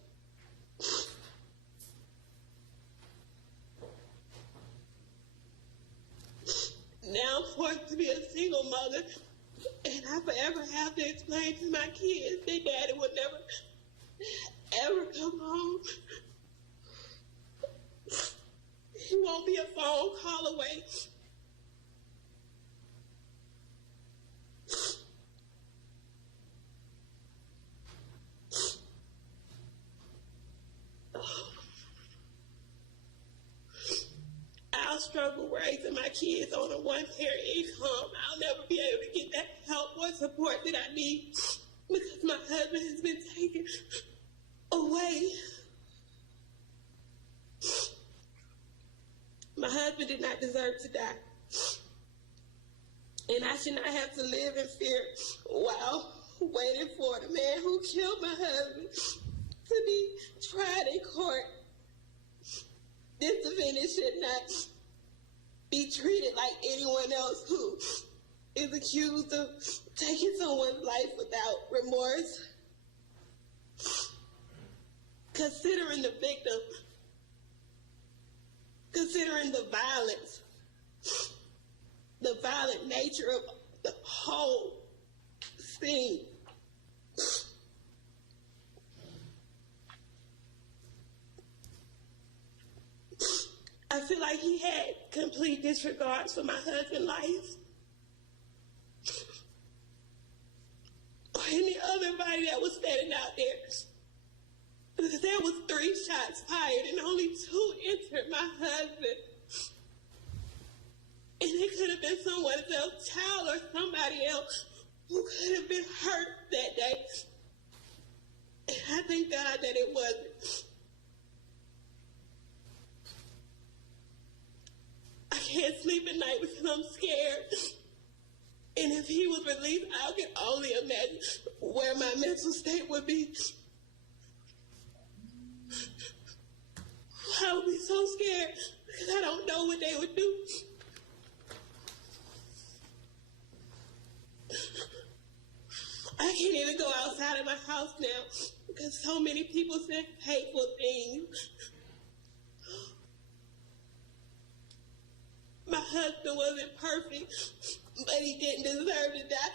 Now I'm forced to be a single mother. And I forever have to explain to my kids that Daddy would never, ever come home. He won't be a phone call away. I'll struggle raising my kids on a one-parent income. I'll never be able to get that help or support that I need because my husband has been taken away. My husband did not deserve to die. And I should not have to live in fear while waiting for the man who killed my husband to be tried in court. This defendant should not be treated like anyone else who is accused of taking someone's life without remorse. Considering the victim, considering the violence, the violent nature of the whole thing. I feel like he had complete disregard for my husband's life. Or any other body that was standing out there. There was 3 shots fired and only 2 entered my husband. And it could have been someone else's child or somebody else who could have been hurt that day. And I thank God that it wasn't. I can't sleep at night because I'm scared. And if he was released, I can only imagine where my mental state would be. I would be so scared because I don't know what they would do. I can't even go outside of my house now because so many people said hateful things. My husband wasn't perfect, but he didn't deserve to die.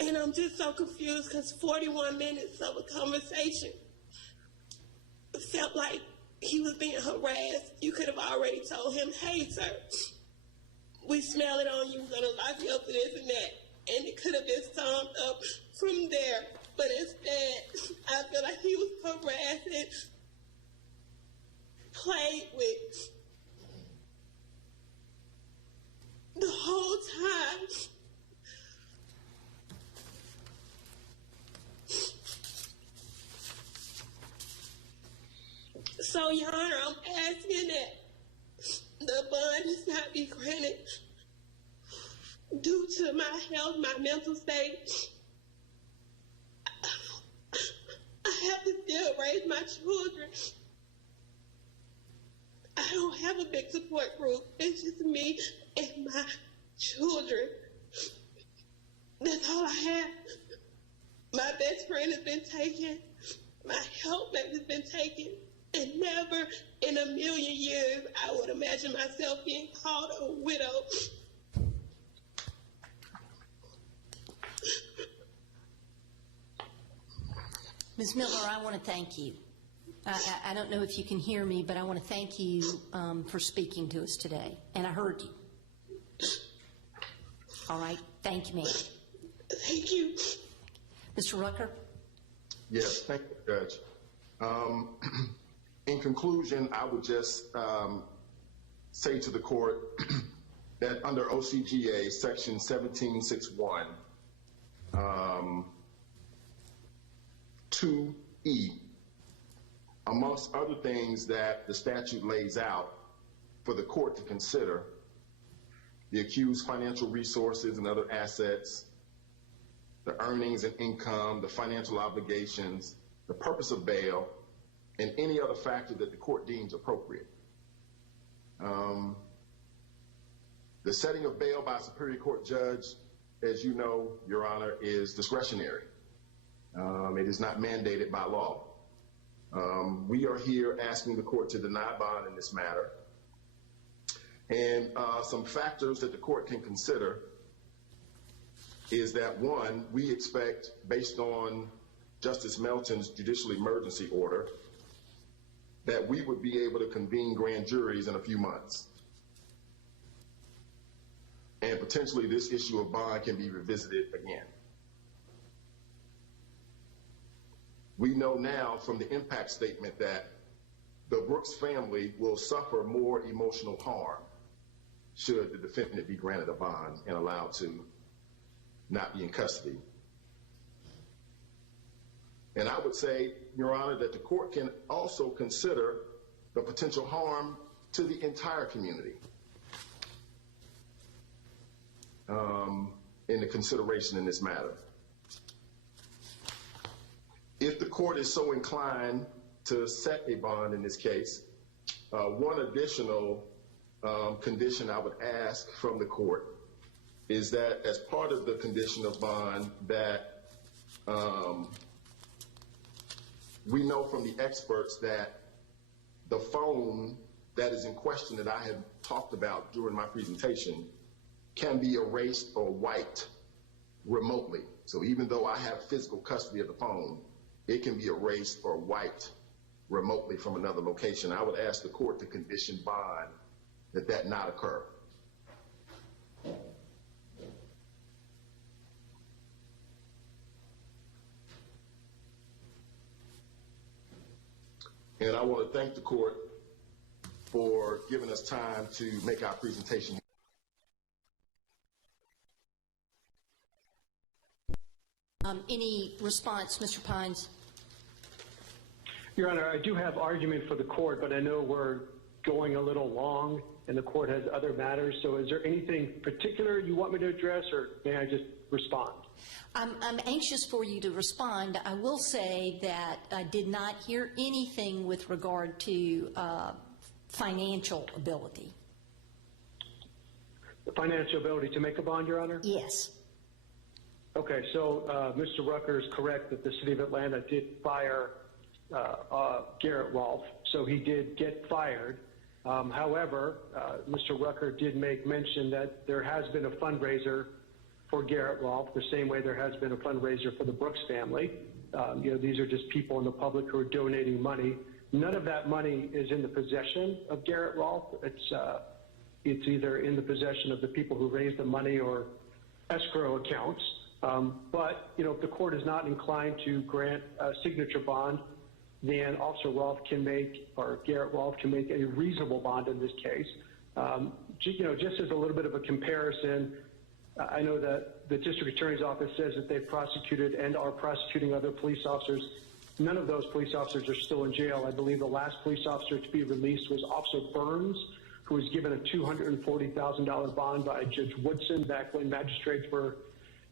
And I'm just so confused because 41 minutes of a conversation felt like he was being harassed. You could have already told him, hey, sir, we smell it on you, we're going to lock you up for this and that. And it could have been summed up from there. But instead, I feel like he was harassed and played with the whole time. So, Your Honor, I'm asking that the bond does not be granted due to my health, my mental state. I have to still raise my children. I don't have a big support group. It's just me and my children. That's all I have. My best friend has been taken. My helpmate has been taken. And never in a million years I would imagine myself being called a widow. Ms. Miller, I want to thank you. I don't know if you can hear me, but I want to thank you for speaking to us today. And I heard you. All right. Thank you, ma'am. Thank you. Mr. Rucker? Yes, thank you, Judge. In conclusion, I would just say to the court that under OCGA section 1761, 2E, amongst other things that the statute lays out for the court to consider, the accused's financial resources and other assets, the earnings and income, the financial obligations, the purpose of bail, and any other factor that the court deems appropriate. The setting of bail by a Superior Court judge, as you know, Your Honor, is discretionary. It is not mandated by law. We are here asking the court to deny bond in this matter. And some factors that the court can consider is that, one, we expect, based on Justice Melton's judicial emergency order, that we would be able to convene grand juries in a few months. And potentially this issue of bond can be revisited again. We know now from the impact statement that the Brooks family will suffer more emotional harm should the defendant be granted a bond and allowed to not be in custody. And I would say, Your Honor, that the court can also consider the potential harm to the entire community in the consideration in this matter. If the court is so inclined to set a bond in this case, one additional condition I would ask from the court is that as part of the condition of bond that we know from the experts that the phone that is in question that I have talked about during my presentation can be erased or wiped remotely. So even though I have physical custody of the phone, it can be erased or wiped remotely from another location. I would ask the court to condition bond that not occur. And I want to thank the court for giving us time to make our presentation. Any response, Mr. Pines? Your Honor, I do have argument for the court, but I know we're going a little long and the court has other matters. So is there anything particular you want me to address, or may I just respond? I'm anxious for you to respond. I will say that I did not hear anything with regard to financial ability. The financial ability to make a bond, Your Honor? Yes. Okay, so Mr. Rucker is correct that the City of Atlanta did fire Garrett Rolfe, so he did get fired. However, Mr. Rucker did make mention that there has been a fundraiser for Garrett Rolfe, the same way there has been a fundraiser for the Brooks family. These are just people in the public who are donating money. None of that money is in the possession of Garrett Rolfe. It's either in the possession of the people who raised the money or escrow accounts. But if the court is not inclined to grant a signature bond, then Officer Rolfe can make, or Garrett Rolfe can make a reasonable bond in this case. Just as a little bit of a comparison, I know that the district attorney's office says that they've prosecuted and are prosecuting other police officers. None of those police officers are still in jail. I believe the last police officer to be released was Officer Burns, who was given a $240,000 bond by Judge Woodson back when magistrates were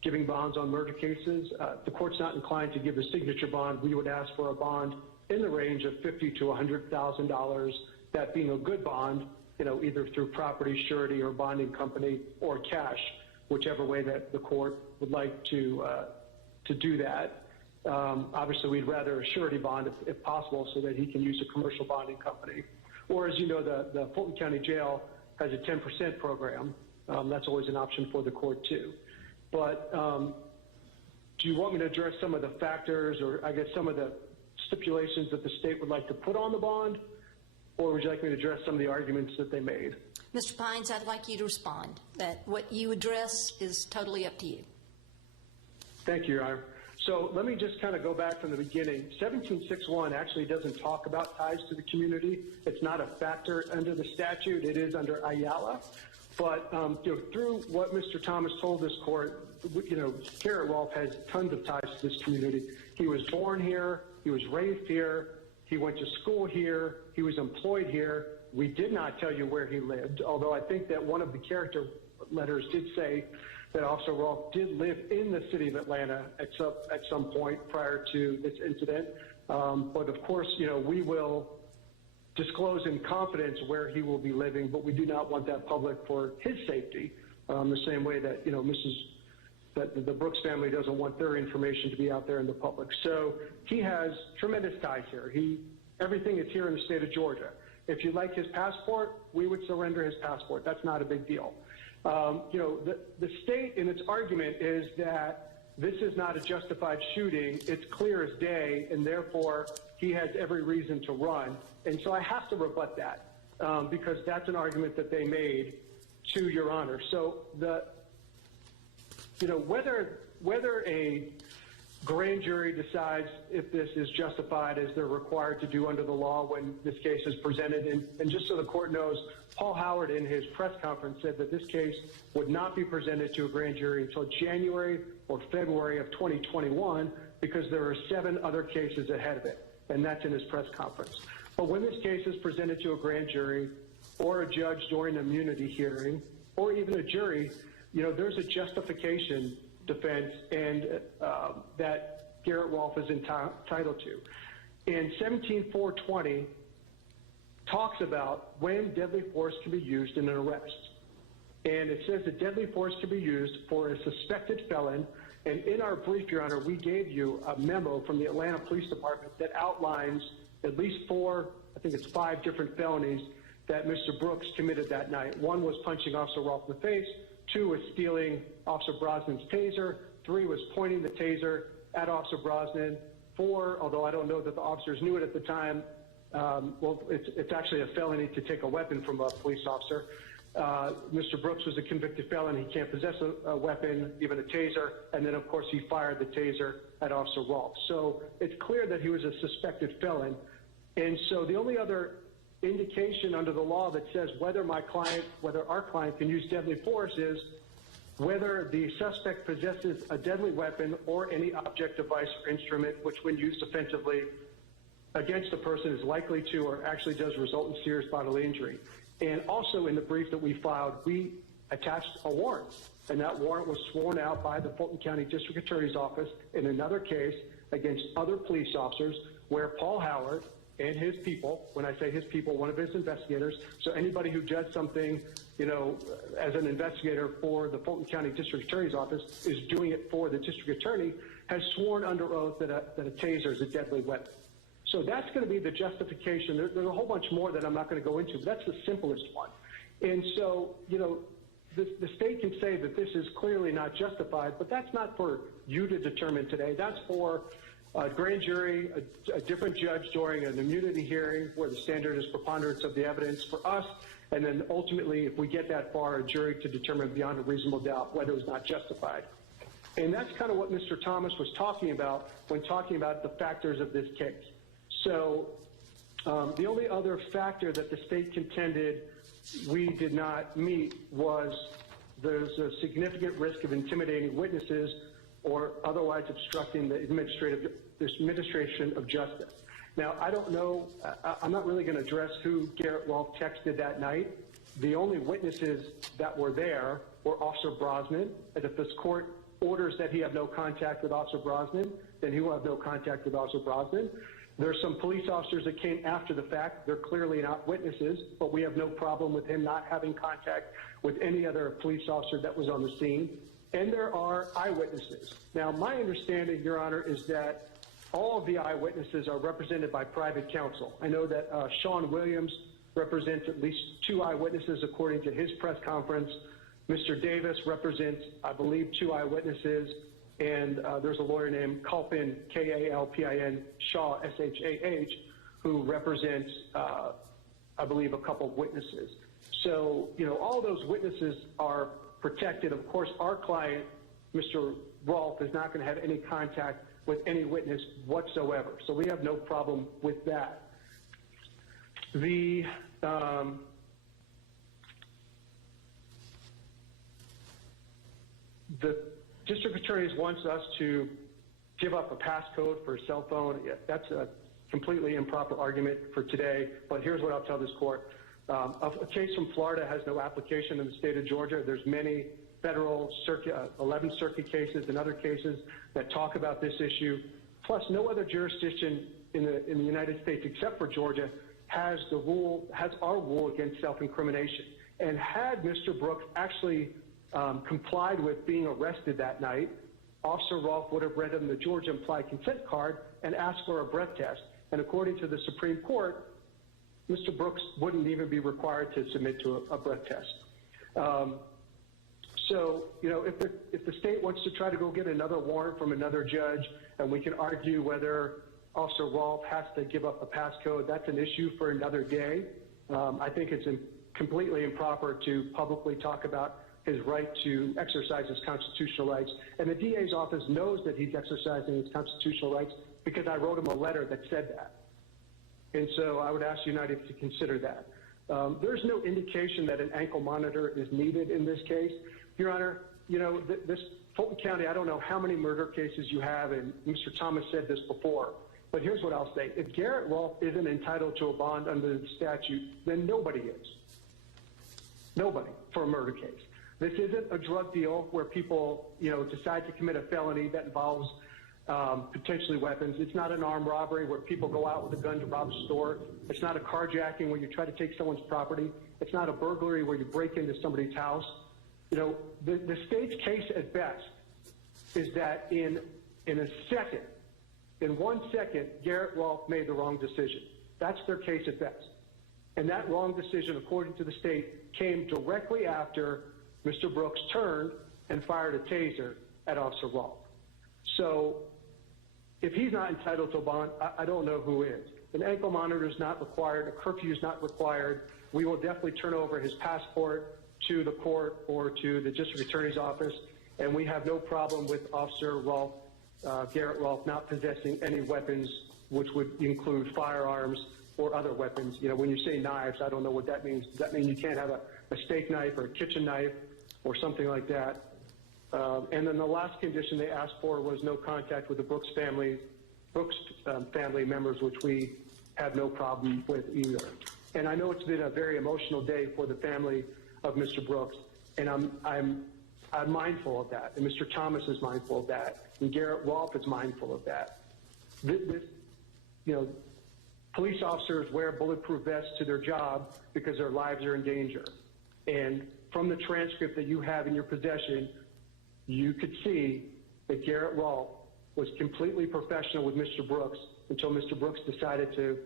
giving bonds on murder cases. The court's not inclined to give a signature bond. We would ask for a bond in the range of $50,000 to $100,000, that being a good bond, either through property, surety, or bonding company, or cash, whichever way that the court would like to do that. Obviously, we'd rather a surety bond if possible, so that he can use a commercial bonding company. Or, as you know, the Fulton County Jail has a 10% program. That's always an option for the court, too. But do you want me to address some of the factors, or I guess some of the stipulations that the state would like to put on the bond, or would you like me to address some of the arguments that they made? Mr. Pines, I'd like you to respond. That what you address is totally up to you. Thank you, Your Honor. So let me just kind of go back from the beginning. 1761 actually doesn't talk about ties to the community. It's not a factor under the statute. It is under Ayala. But through what Mr. Thomas told this court, Garrett Rolfe has tons of ties to this community. He was born here. He was raised here. He went to school here. He was employed here. We did not tell you where he lived, although I think that one of the character letters did say that Officer Rolfe did live in the city of Atlanta at some point prior to this incident. But of course, we will disclose in confidence where he will be living, but we do not want that public for his safety, the same way that, that the Brooks family doesn't want their information to be out there in the public. So he has tremendous ties here. Everything is here in the state of Georgia. If you like his passport, we would surrender his passport. That's not a big deal. The state in its argument is that this is not a justified shooting. It's clear as day, and therefore he has every reason to run. And so I have to rebut that because that's an argument that they made to Your Honor. So whether a grand jury decides if this is justified as they're required to do under the law when this case is presented, and just so the court knows, Paul Howard in his press conference said that this case would not be presented to a grand jury until January or February of 2021 because there are 7 other cases ahead of it, and that's in his press conference. But when this case is presented to a grand jury or a judge during an immunity hearing or even a jury, there's a justification defense and that Garrett Rolfe is entitled to. And 17420 talks about when deadly force can be used in an arrest. And it says that deadly force can be used for a suspected felon. And in our brief, Your Honor, we gave you a memo from the Atlanta Police Department that outlines at least 5 different felonies that Mr. Brooks committed that night. 1 was punching Officer Rolfe in the face. 2 was stealing Officer Brosnan's taser. 3 was pointing the taser at Officer Brosnan. 4, although I don't know that the officers knew it at the time, it's actually a felony to take a weapon from a police officer. Mr. Brooks was a convicted felon. He can't possess a weapon, even a taser. And then, of course, he fired the taser at Officer Rolfe. So it's clear that he was a suspected felon. And so the only other indication under the law that says whether our client can use deadly force is whether the suspect possesses a deadly weapon or any object, device, or instrument which, when used offensively against a person, is likely to or actually does result in serious bodily injury. And also in the brief that we filed, we attached a warrant, and that warrant was sworn out by the Fulton County District Attorney's Office in another case against other police officers where Paul Howard and his people, when I say his people, one of his investigators, so anybody who does something, as an investigator for the Fulton County District Attorney's Office is doing it for the district attorney, has sworn under oath that a taser is a deadly weapon. So that's going to be the justification. There's a whole bunch more that I'm not going to go into, but that's the simplest one. And so, the state can say that this is clearly not justified, but that's not for you to determine today. That's for a grand jury, a different judge during an immunity hearing where the standard is preponderance of the evidence for us, and then ultimately, if we get that far, a jury to determine beyond a reasonable doubt whether it was not justified. And that's kind of what Mr. Thomas was talking about when talking about the factors of this case. So the only other factor that the state contended we did not meet was there's a significant risk of intimidating witnesses or otherwise obstructing the administration of justice. Now, I don't know, I'm not really going to address who Garrett Rolfe texted that night. The only witnesses that were there were Officer Brosnan, and if this court orders that he have no contact with Officer Brosnan, then he will have no contact with Officer Brosnan. There's some police officers that came after the fact. They're clearly not witnesses, but we have no problem with him not having contact with any other police officer that was on the scene. And there are eyewitnesses. Now, my understanding, Your Honor, is that all of the eyewitnesses are represented by private counsel. I know that Sean Williams represents at least 2 eyewitnesses according to his press conference. Mr. Davis represents, I believe, 2 eyewitnesses. And there's a lawyer named Kalpin, K-A-L-P-I-N, Shaw, S-H-A-H, who represents, I believe, a couple of witnesses. So, all those witnesses are protected. Of course, our client, Mr. Rolfe, is not going to have any contact with any witness whatsoever. So we have no problem with that. The district attorney wants us to give up a passcode for a cell phone. That's a completely improper argument for today, but here's what I'll tell this court. A case from Florida has no application in the state of Georgia. There's many federal circuit, 11th Circuit cases and other cases that talk about this issue. Plus, no other jurisdiction in the United States except for Georgia has our rule against self-incrimination. And had Mr. Brooks actually complied with being arrested that night, Officer Rolfe would have read him the Georgia implied consent card and asked for a breath test. And according to the Supreme Court, Mr. Brooks wouldn't even be required to submit to a breath test. So, if the state wants to try to go get another warrant from another judge, and we can argue whether Officer Rolfe has to give up a passcode, that's an issue for another day. I think it's completely improper to publicly talk about his right to exercise his constitutional rights. And the DA's office knows that he's exercising his constitutional rights because I wrote him a letter that said that. And so I would ask United to consider that. There's no indication that an ankle monitor is needed in this case. Your Honor, this Fulton County, I don't know how many murder cases you have, and Mr. Thomas said this before, but here's what I'll say. If Garrett Rolfe isn't entitled to a bond under the statute, then nobody is. Nobody for a murder case. This isn't a drug deal where people, decide to commit a felony that involves potentially weapons. It's not an armed robbery where people go out with a gun to rob a store. It's not a carjacking where you try to take someone's property. It's not a burglary where you break into somebody's house. The state's case at best is that in 1 second, Garrett Rolfe made the wrong decision. That's their case at best. And that wrong decision, according to the state, came directly after Mr. Brooks turned and fired a taser at Officer Rolfe. So if he's not entitled to a bond, I don't know who is. An ankle monitor is not required. A curfew is not required. We will definitely turn over his passport to the court or to the district attorney's office, and we have no problem with Officer Rolfe, Garrett Rolfe, not possessing any weapons, which would include firearms or other weapons. You know, when you say knives, I don't know what that means. Does that mean you can't have a steak knife or a kitchen knife or something like that? And then the last condition they asked for was no contact with the Brooks family members, which we had no problem with either. And I know it's been a very emotional day for the family of Mr. Brooks, and I'm mindful of that, and Mr. Thomas is mindful of that, and Garrett Rolfe is mindful of that. This, you know, police officers wear bulletproof vests to their job because their lives are in danger. And from the transcript that you have in your possession, you could see that Garrett Rolfe was completely professional with Mr. Brooks until Mr. Brooks decided to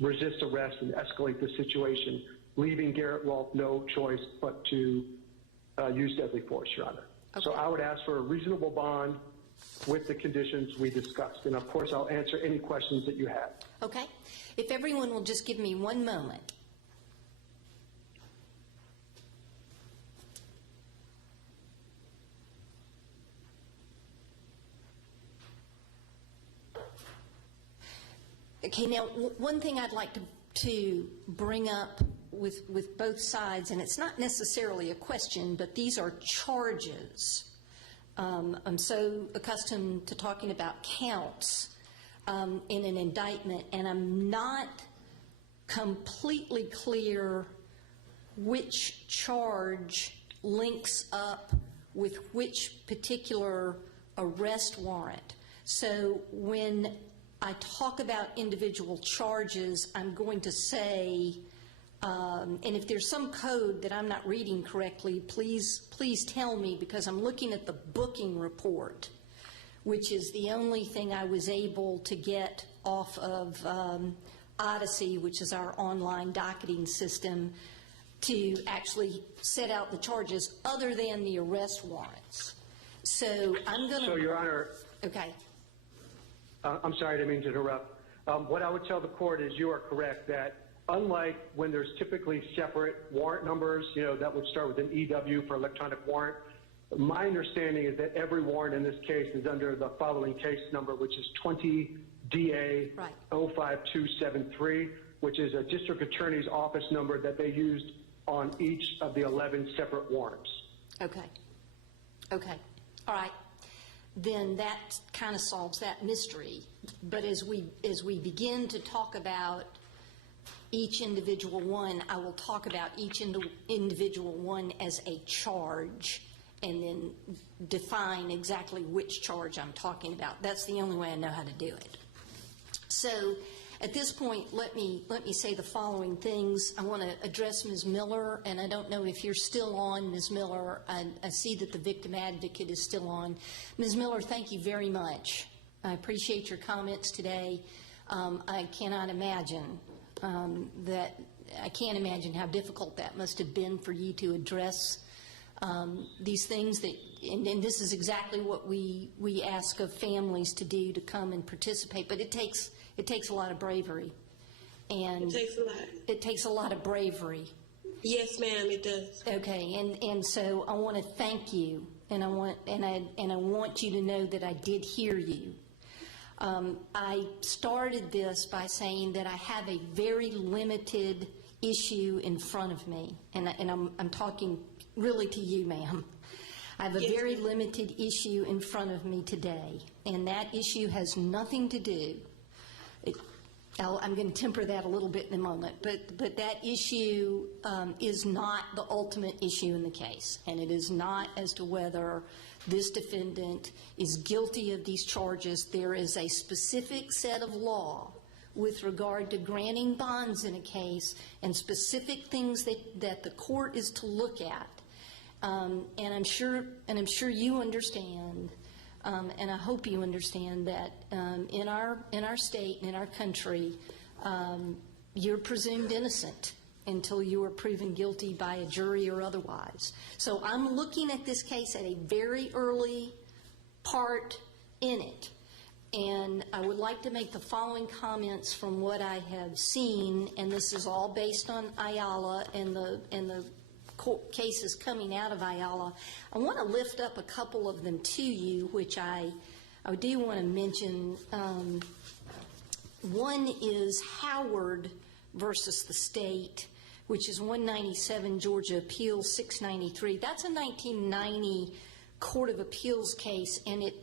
resist arrest and escalate the situation, leaving Garrett Rolfe no choice but to use deadly force, Your Honor. Okay. So I would ask for a reasonable bond with the conditions we discussed. And of course, I'll answer any questions that you have. Okay. If everyone will just give me one moment. Okay, now, one thing I'd like to bring up with both sides, and it's not necessarily a question, but these are charges. I'm so accustomed to talking about counts in an indictment, and I'm not completely clear which charge links up with which particular arrest warrant. So when I talk about individual charges, I'm going to say, and if there's some code that I'm not reading correctly, please tell me, because I'm looking at the booking report, which is the only thing I was able to get off of Odyssey, which is our online docketing system, to actually set out the charges other than the arrest warrants. So I'm going to... So, Your Honor... Okay. I'm sorry, I didn't mean to interrupt. What I would tell the court is you are correct that unlike when there's typically separate warrant numbers, you know, that would start with an EW for electronic warrant, my understanding is that every warrant in this case is under the following case number, which is 20 DA 05273, which is a district attorney's office number that they used on each of the 11 separate warrants. Okay. Okay. All right. Then that kind of solves that mystery. But as we begin to talk about each individual one, I will talk about each individual one as a charge and then define exactly which charge I'm talking about. That's the only way I know how to do it. So at this point, let me say the following things. I want to address Ms. Miller, and I don't know if you're still on, Ms. Miller. I see that the victim advocate is still on. Ms. Miller, thank you very much. I appreciate your comments today. I cannot imagine I can't imagine how difficult that must have been for you to address these things that, and this is exactly what we ask of families to do, to come and participate, but it takes a lot of bravery. And it takes a lot. It takes a lot of bravery. Yes, ma'am, it does. Okay, and so I want to thank you, and I want you to know that I did hear you. I started this by saying that I have a very limited issue in front of me, and I'm talking really to you, ma'am. I have a very limited issue in front of me today, and that issue has nothing to do. I'm going to temper that a little bit in a moment, but that issue is not the ultimate issue in the case, and it is not as to whether this defendant is guilty of these charges. There is a specific set of law with regard to granting bonds in a case and specific things that the court is to look at, and I'm sure you understand. And I hope you understand that in our state, in our country, you're presumed innocent until you are proven guilty by a jury or otherwise. So I'm looking at this case at a very early part in it. And I would like to make the following comments from what I have seen, and this is all based on Ayala and the cases coming out of Ayala. I want to lift up a couple of them to you, which I do want to mention One is Howard versus the state, which is 197 Georgia Appeals 693. That's a 1990 Court of Appeals case, and it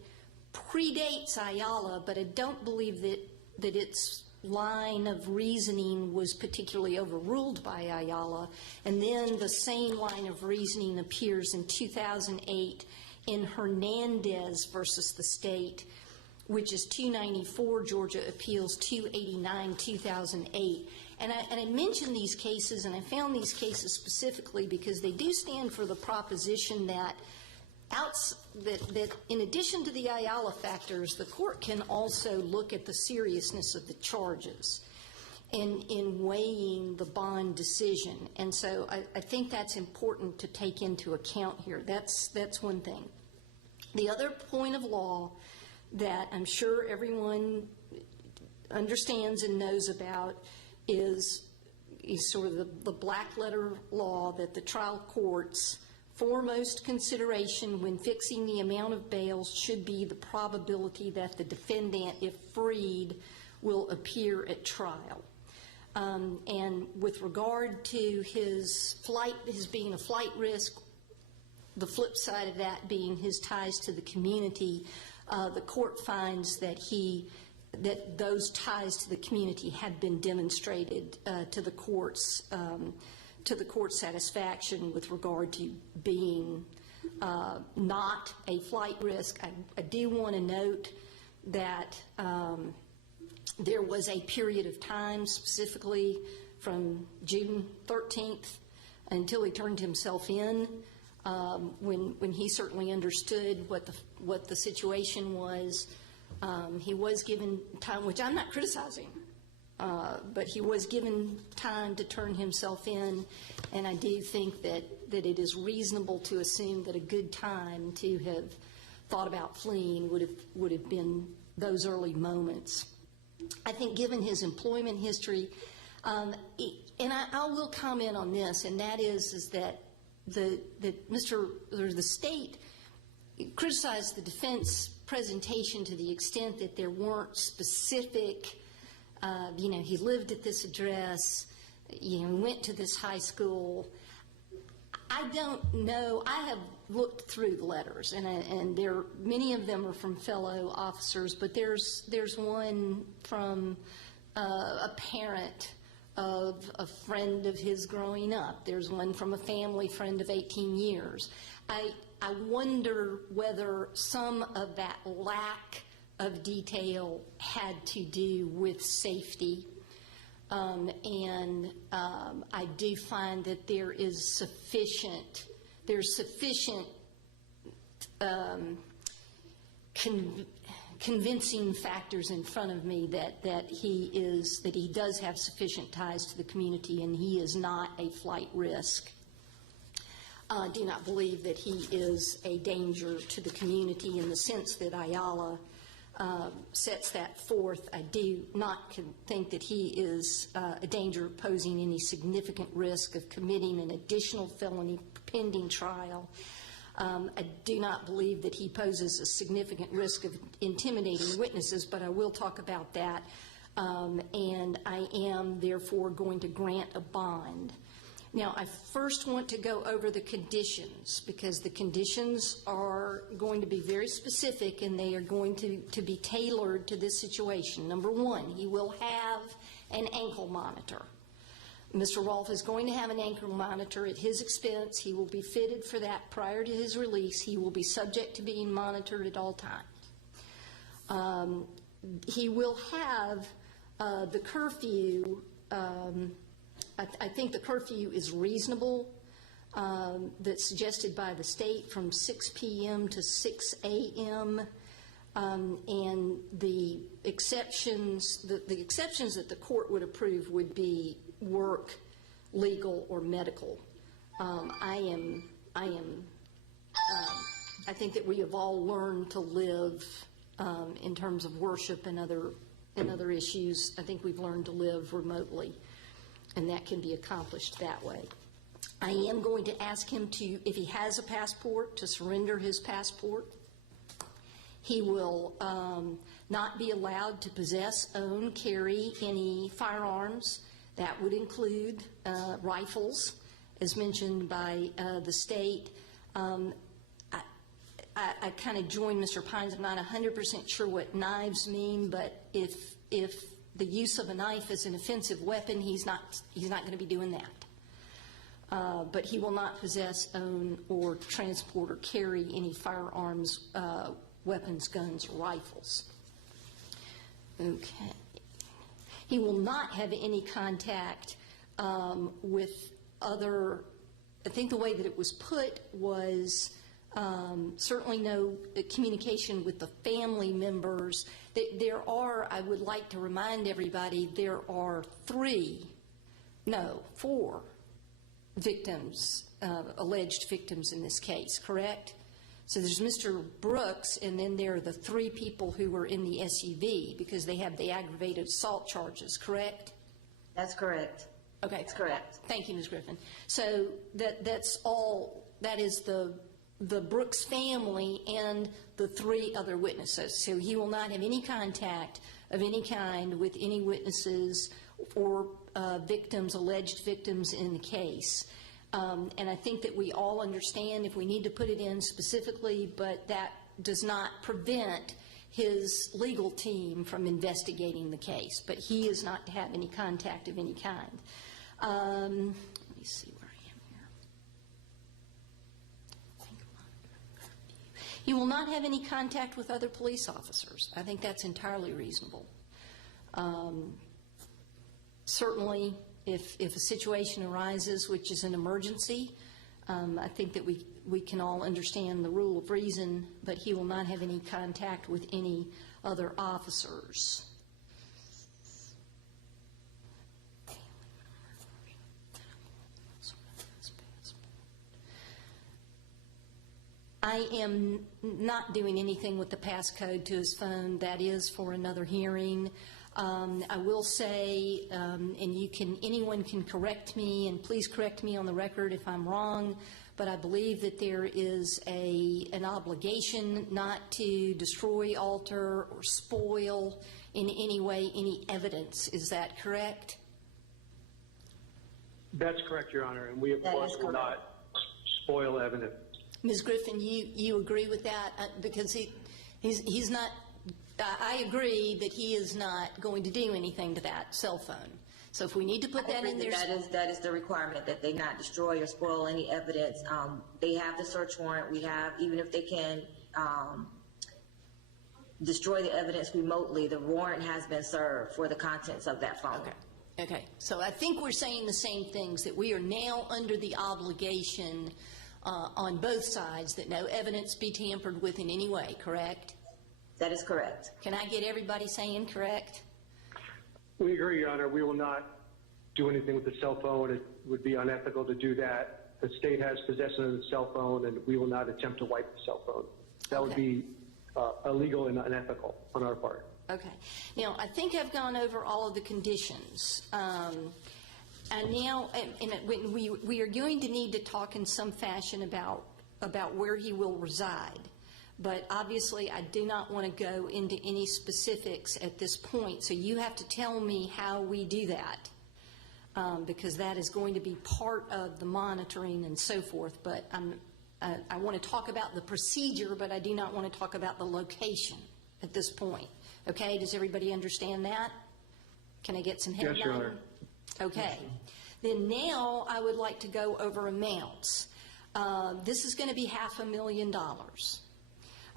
predates Ayala, but I don't believe that its line of reasoning was particularly overruled by Ayala. And then the same line of reasoning appears in 2008 in Hernandez versus the state, which is 294 Georgia Appeals 289 2008. And I mentioned these cases, and I found these cases specifically because they do stand for the proposition that that in addition to the Ayala factors, the court can also look at the seriousness of the charges in weighing the bond decision. And so I think that's important to take into account here. That's one thing. The other point of law that I'm sure everyone understands and knows about is sort of the black letter law that the trial court's foremost consideration when fixing the amount of bails should be the probability that the defendant, if freed, will appear at trial. And with regard to his being a flight risk, the flip side of that being his ties to the community, the court finds that those ties to the community had been demonstrated to the court's satisfaction with regard to being not a flight risk. I do want to note that there was a period of time, specifically from June 13th until he turned himself in, when he certainly understood what the situation was. He was given time, which I'm not criticizing. But he was given time to turn himself in, and I do think that it is reasonable to assume that a good time to have thought about fleeing would have been those early moments. I think given his employment history, and I will comment on this, and that is that the state criticized the defense presentation to the extent that there weren't specific. He lived at this address, went to this high school. I don't know. I have looked through the letters, and many of them are from fellow officers, but there's one from a parent of a friend of his growing up. There's one from a family friend of 18 years. I wonder whether some of that lack of detail had to do with safety, and I do find that there's sufficient convincing factors in front of me that he does have sufficient ties to the community and he is not a flight risk. I do not believe that he is a danger to the community in the sense that Ayala sets that forth. I do not think that he is a danger of posing any significant risk of committing an additional felony pending trial. I do not believe that he poses a significant risk of intimidating witnesses, but I will talk about that. And I am, therefore, going to grant a bond. Now, I first want to go over the conditions, because the conditions are going to be very specific and they are going to be tailored to this situation. Number one, he will have an ankle monitor. Mr. Rolfe is going to have an ankle monitor at his expense. He will be fitted for that prior to his release. He will be subject to being monitored at all times. He will have the curfew. I think the curfew is reasonable, that's suggested by the state, from 6 p.m. to 6 a.m. And the exceptions that the court would approve would be work, legal, or medical. I think that we have all learned to live in terms of worship and other issues. I think we've learned to live remotely, and that can be accomplished that way. I am going to ask him to, if he has a passport, to surrender his passport. He will not be allowed to possess, own, carry any firearms. That would include rifles, as mentioned by the state. I kind of join Mr. Pines. I'm not 100% sure what knives mean, but if the use of a knife is an offensive weapon, he's not going to be doing that. But he will not possess, own, or transport or carry any firearms, weapons, guns, or rifles. Okay. He will not have any contact with other, I think the way that it was put was certainly no communication with the family members. There are, I would like to remind everybody, there are 4 victims, alleged victims in this case, correct? So there's Mr. Brooks, and then there are the 3 people who were in the SUV because they have the aggravated assault charges, correct? That's correct. Okay. That's correct. Thank you, Ms. Griffin. So that's all, that is the Brooks family and the 3 other witnesses. So he will not have any contact of any kind with any witnesses or victims, alleged victims in the case. And I think that we all understand if we need to put it in specifically, but that does not prevent his legal team from investigating the case. But he is not to have any contact of any kind. Let me see where I am here. He will not have any contact with other police officers. I think that's entirely reasonable. Certainly, if a situation arises which is an emergency, I think that we can all understand the rule of reason, but he will not have any contact with any other officers. I am not doing anything with the passcode to his phone. That is for another hearing. I will say, and anyone can correct me, and please correct me on the record if I'm wrong, but I believe that there is an obligation not to destroy, alter, or spoil in any way any evidence. Is that correct? That's correct, Your Honor, and we, of course, will not spoil evidence. Ms. Griffin, you agree with that? Because he's not, I agree that he is not going to do anything to that cell phone. So if we need to put that in there. That is the requirement, that they not destroy or spoil any evidence. They have the search warrant. We have, even if they can destroy the evidence remotely, the warrant has been served for the contents of that phone. Okay. So I think we're saying the same things, that we are now under the obligation on both sides that no evidence be tampered with in any way, correct? That is correct. Can I get everybody saying correct? We agree, Your Honor. We will not do anything with the cell phone. It would be unethical to do that. The state has possession of the cell phone, and we will not attempt to wipe the cell phone. That would be illegal and unethical on our part. Okay. Now, I think I've gone over all of the conditions. And now, we are going to need to talk in some fashion about where he will reside. But obviously, I do not want to go into any specifics at this point. So you have to tell me how we do that, because that is going to be part of the monitoring and so forth. But I want to talk about the procedure, but I do not want to talk about the location at this point. Okay? Does everybody understand that? Can I get some head Yes, Your Honor. Okay. Then now I would like to go over amounts. This is going to be $500,000.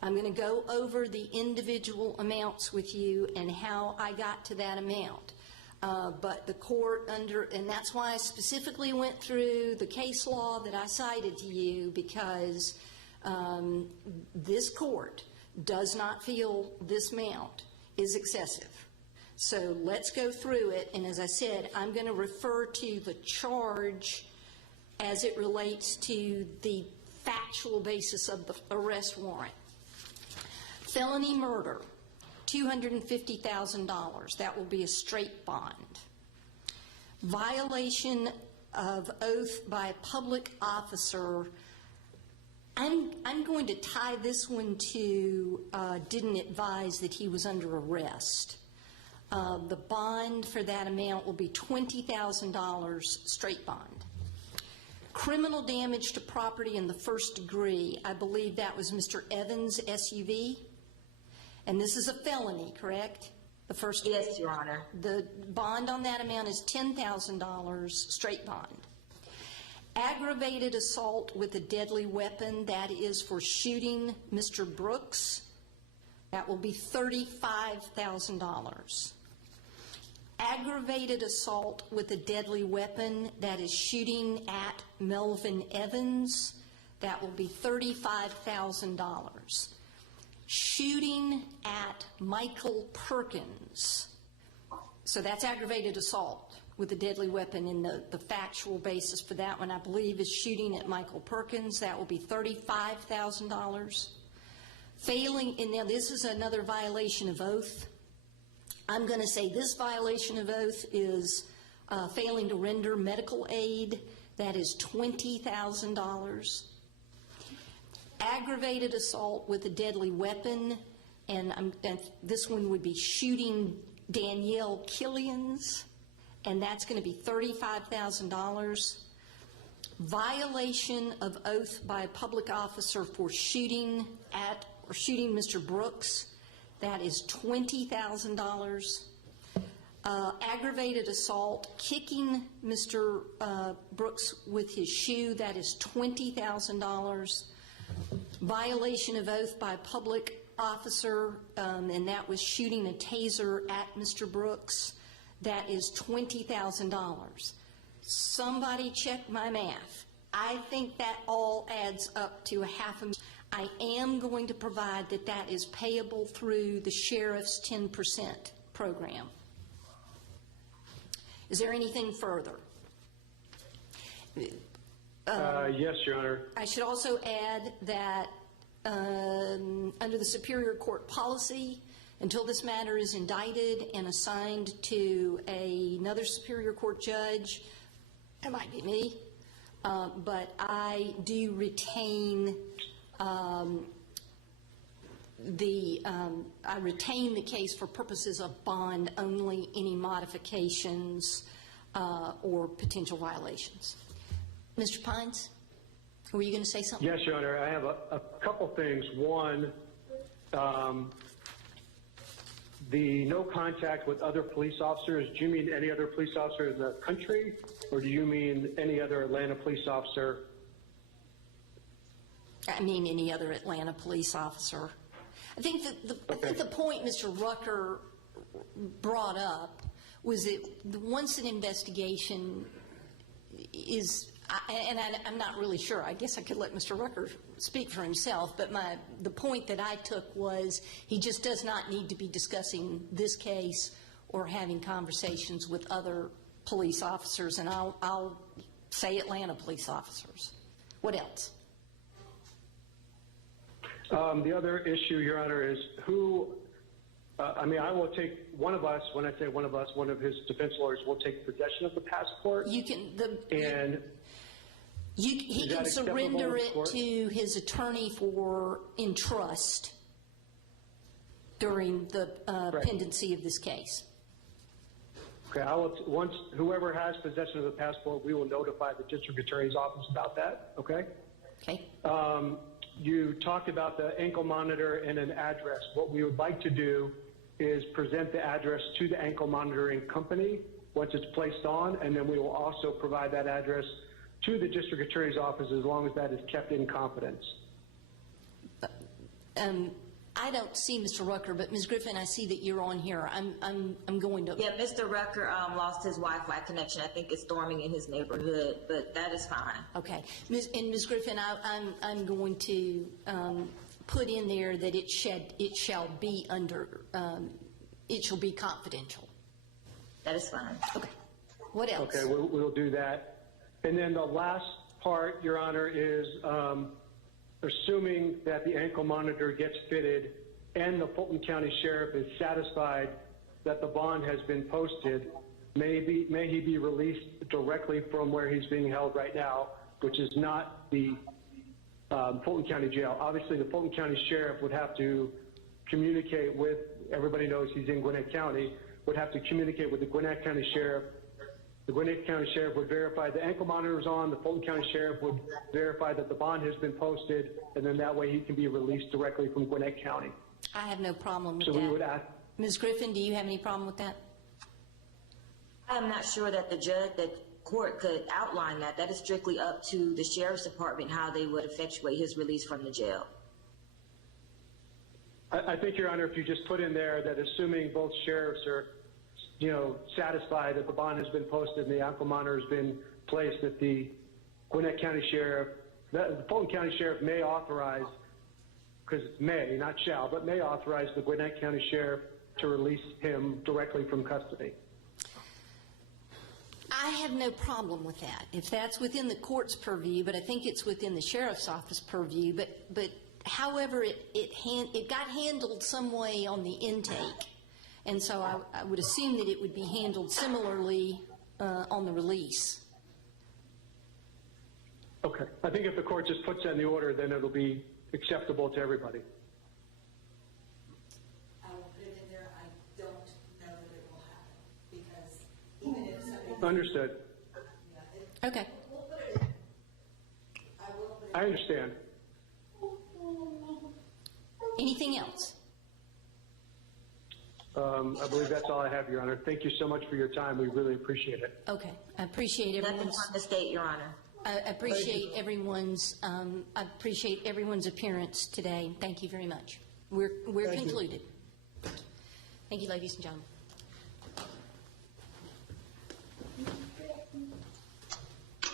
I'm going to go over the individual amounts with you and how I got to that amount. But the court and that's why I specifically went through the case law that I cited to you, because this court does not feel this amount is excessive. So let's go through it, and as I said, I'm going to refer to the charge as it relates to the factual basis of the arrest warrant. Felony murder, $250,000. That will be a straight bond. Violation of oath by a public officer, I'm going to tie this one to didn't advise that he was under arrest. The bond for that amount will be $20,000 straight bond. Criminal damage to property in the first degree, I believe that was Mr. Evans' SUV. And this is a felony, correct? The first. Yes, Your Honor. The bond on that amount is $10,000 straight bond. Aggravated assault with a deadly weapon, that is for shooting Mr. Brooks. That will be $35,000. Aggravated assault with a deadly weapon, that is shooting at Melvin Evans. That will be $35,000. Shooting at Michael Perkins. So that's aggravated assault with a deadly weapon, and the factual basis for that one, I believe, is shooting at Michael Perkins. That will be $35,000. Failing, and now this is another violation of oath. I'm going to say this violation of oath is failing to render medical aid. That is $20,000. Aggravated assault with a deadly weapon, and this one would be shooting Danielle Killians, and that's going to be $35,000. Violation of oath by a public officer for shooting at or shooting Mr. Brooks, that is $20,000. Aggravated assault, kicking Mr. Brooks with his shoe, that is $20,000. Violation of oath by a public officer, and that was shooting a taser at Mr. Brooks, that is $20,000. Somebody check my math. I think that all adds up to $500,000. I am going to provide that that is payable through the sheriff's 10% program. Is there anything further? Yes, Your Honor. I should also add that under the Superior Court policy, until this matter is indicted and assigned to another Superior Court judge, it might be me, but I do retain the case for purposes of bond only, any modifications or potential violations. Mr. Pines, were you going to say something? Yes, Your Honor. I have a couple things. One, the no contact with other police officers, do you mean any other police officer in the country, or do you mean any other Atlanta police officer? I mean any other Atlanta police officer. I think that the point Mr. Rucker brought up was that once an investigation is, and I'm not really sure, I guess I could let Mr. Rucker speak for himself, but the point that I took was he just does not need to be discussing this case or having conversations with other police officers, and I'll say Atlanta police officers. What else? The other issue, Your Honor, is who, I will take one of us, when I say one of us, one of his defense lawyers will take possession of the passport. You can, he Is can that surrender it acceptable to his attorney in trust during the pendency of this case. Okay, once whoever has possession of the passport, we will notify the district attorney's office about that, okay? Okay. You talked about the ankle monitor and an address. What we would like to do is present the address to the ankle monitoring company once it's placed on, and then we will also provide that address to the district attorney's office as long as that is kept in confidence. I don't see Mr. Rucker, but Ms. Griffin, I see that you're on here. I'm going to. Yeah, Mr. Rucker lost his Wi-Fi connection. I think it's storming in his neighborhood, but that is fine. Okay, Ms. Griffin, I'm going to put in there that it shall be confidential. That is fine. Okay. What else? Okay, we'll do that. And then the last part, Your Honor, is assuming that the ankle monitor gets fitted and the Fulton County Sheriff is satisfied that the bond has been posted, may he be released directly from where he's being held right now, which is not the Fulton County Jail. Obviously, the Fulton County Sheriff would have to communicate with, everybody knows he's in Gwinnett County, would have to communicate with the Gwinnett County Sheriff. The Gwinnett County Sheriff would verify the ankle monitor is on, the Fulton County Sheriff would verify that the bond has been posted, and then that way he can be released directly from Gwinnett County. I have no problem with So that. we would ask, Ms. Griffin, do you have any problem with that? I'm not sure that the court could outline that. That is strictly up to the sheriff's department how they would effectuate his release from the jail. I think, Your Honor, if you just put in there that assuming both sheriffs are, satisfied that the bond has been posted and the ankle monitor has been placed, that the Gwinnett County Sheriff, the Fulton County Sheriff may authorize, because it's may, not shall, but may authorize the Gwinnett County Sheriff to release him directly from custody. I have no problem with that, if that's within the court's purview, but I think it's within the sheriff's office purview. But however, it got handled some way on the intake, and so I would assume that it would be handled similarly on the release. Okay. I think if the court just puts that in the order, then it'll be acceptable to everybody. I will put it in there. I don't know that it will happen because even if somebody... Understood. Okay. We'll put it in. I will put it in. I understand. Anything else? I believe that's all I have, Your Honor. Thank you so much for your time. We really appreciate it. Okay. I appreciate Nothing everyone's... on the state, Your Honor. I appreciate everyone's appearance today. Thank you very much. We're concluded. Thank you, ladies and gentlemen.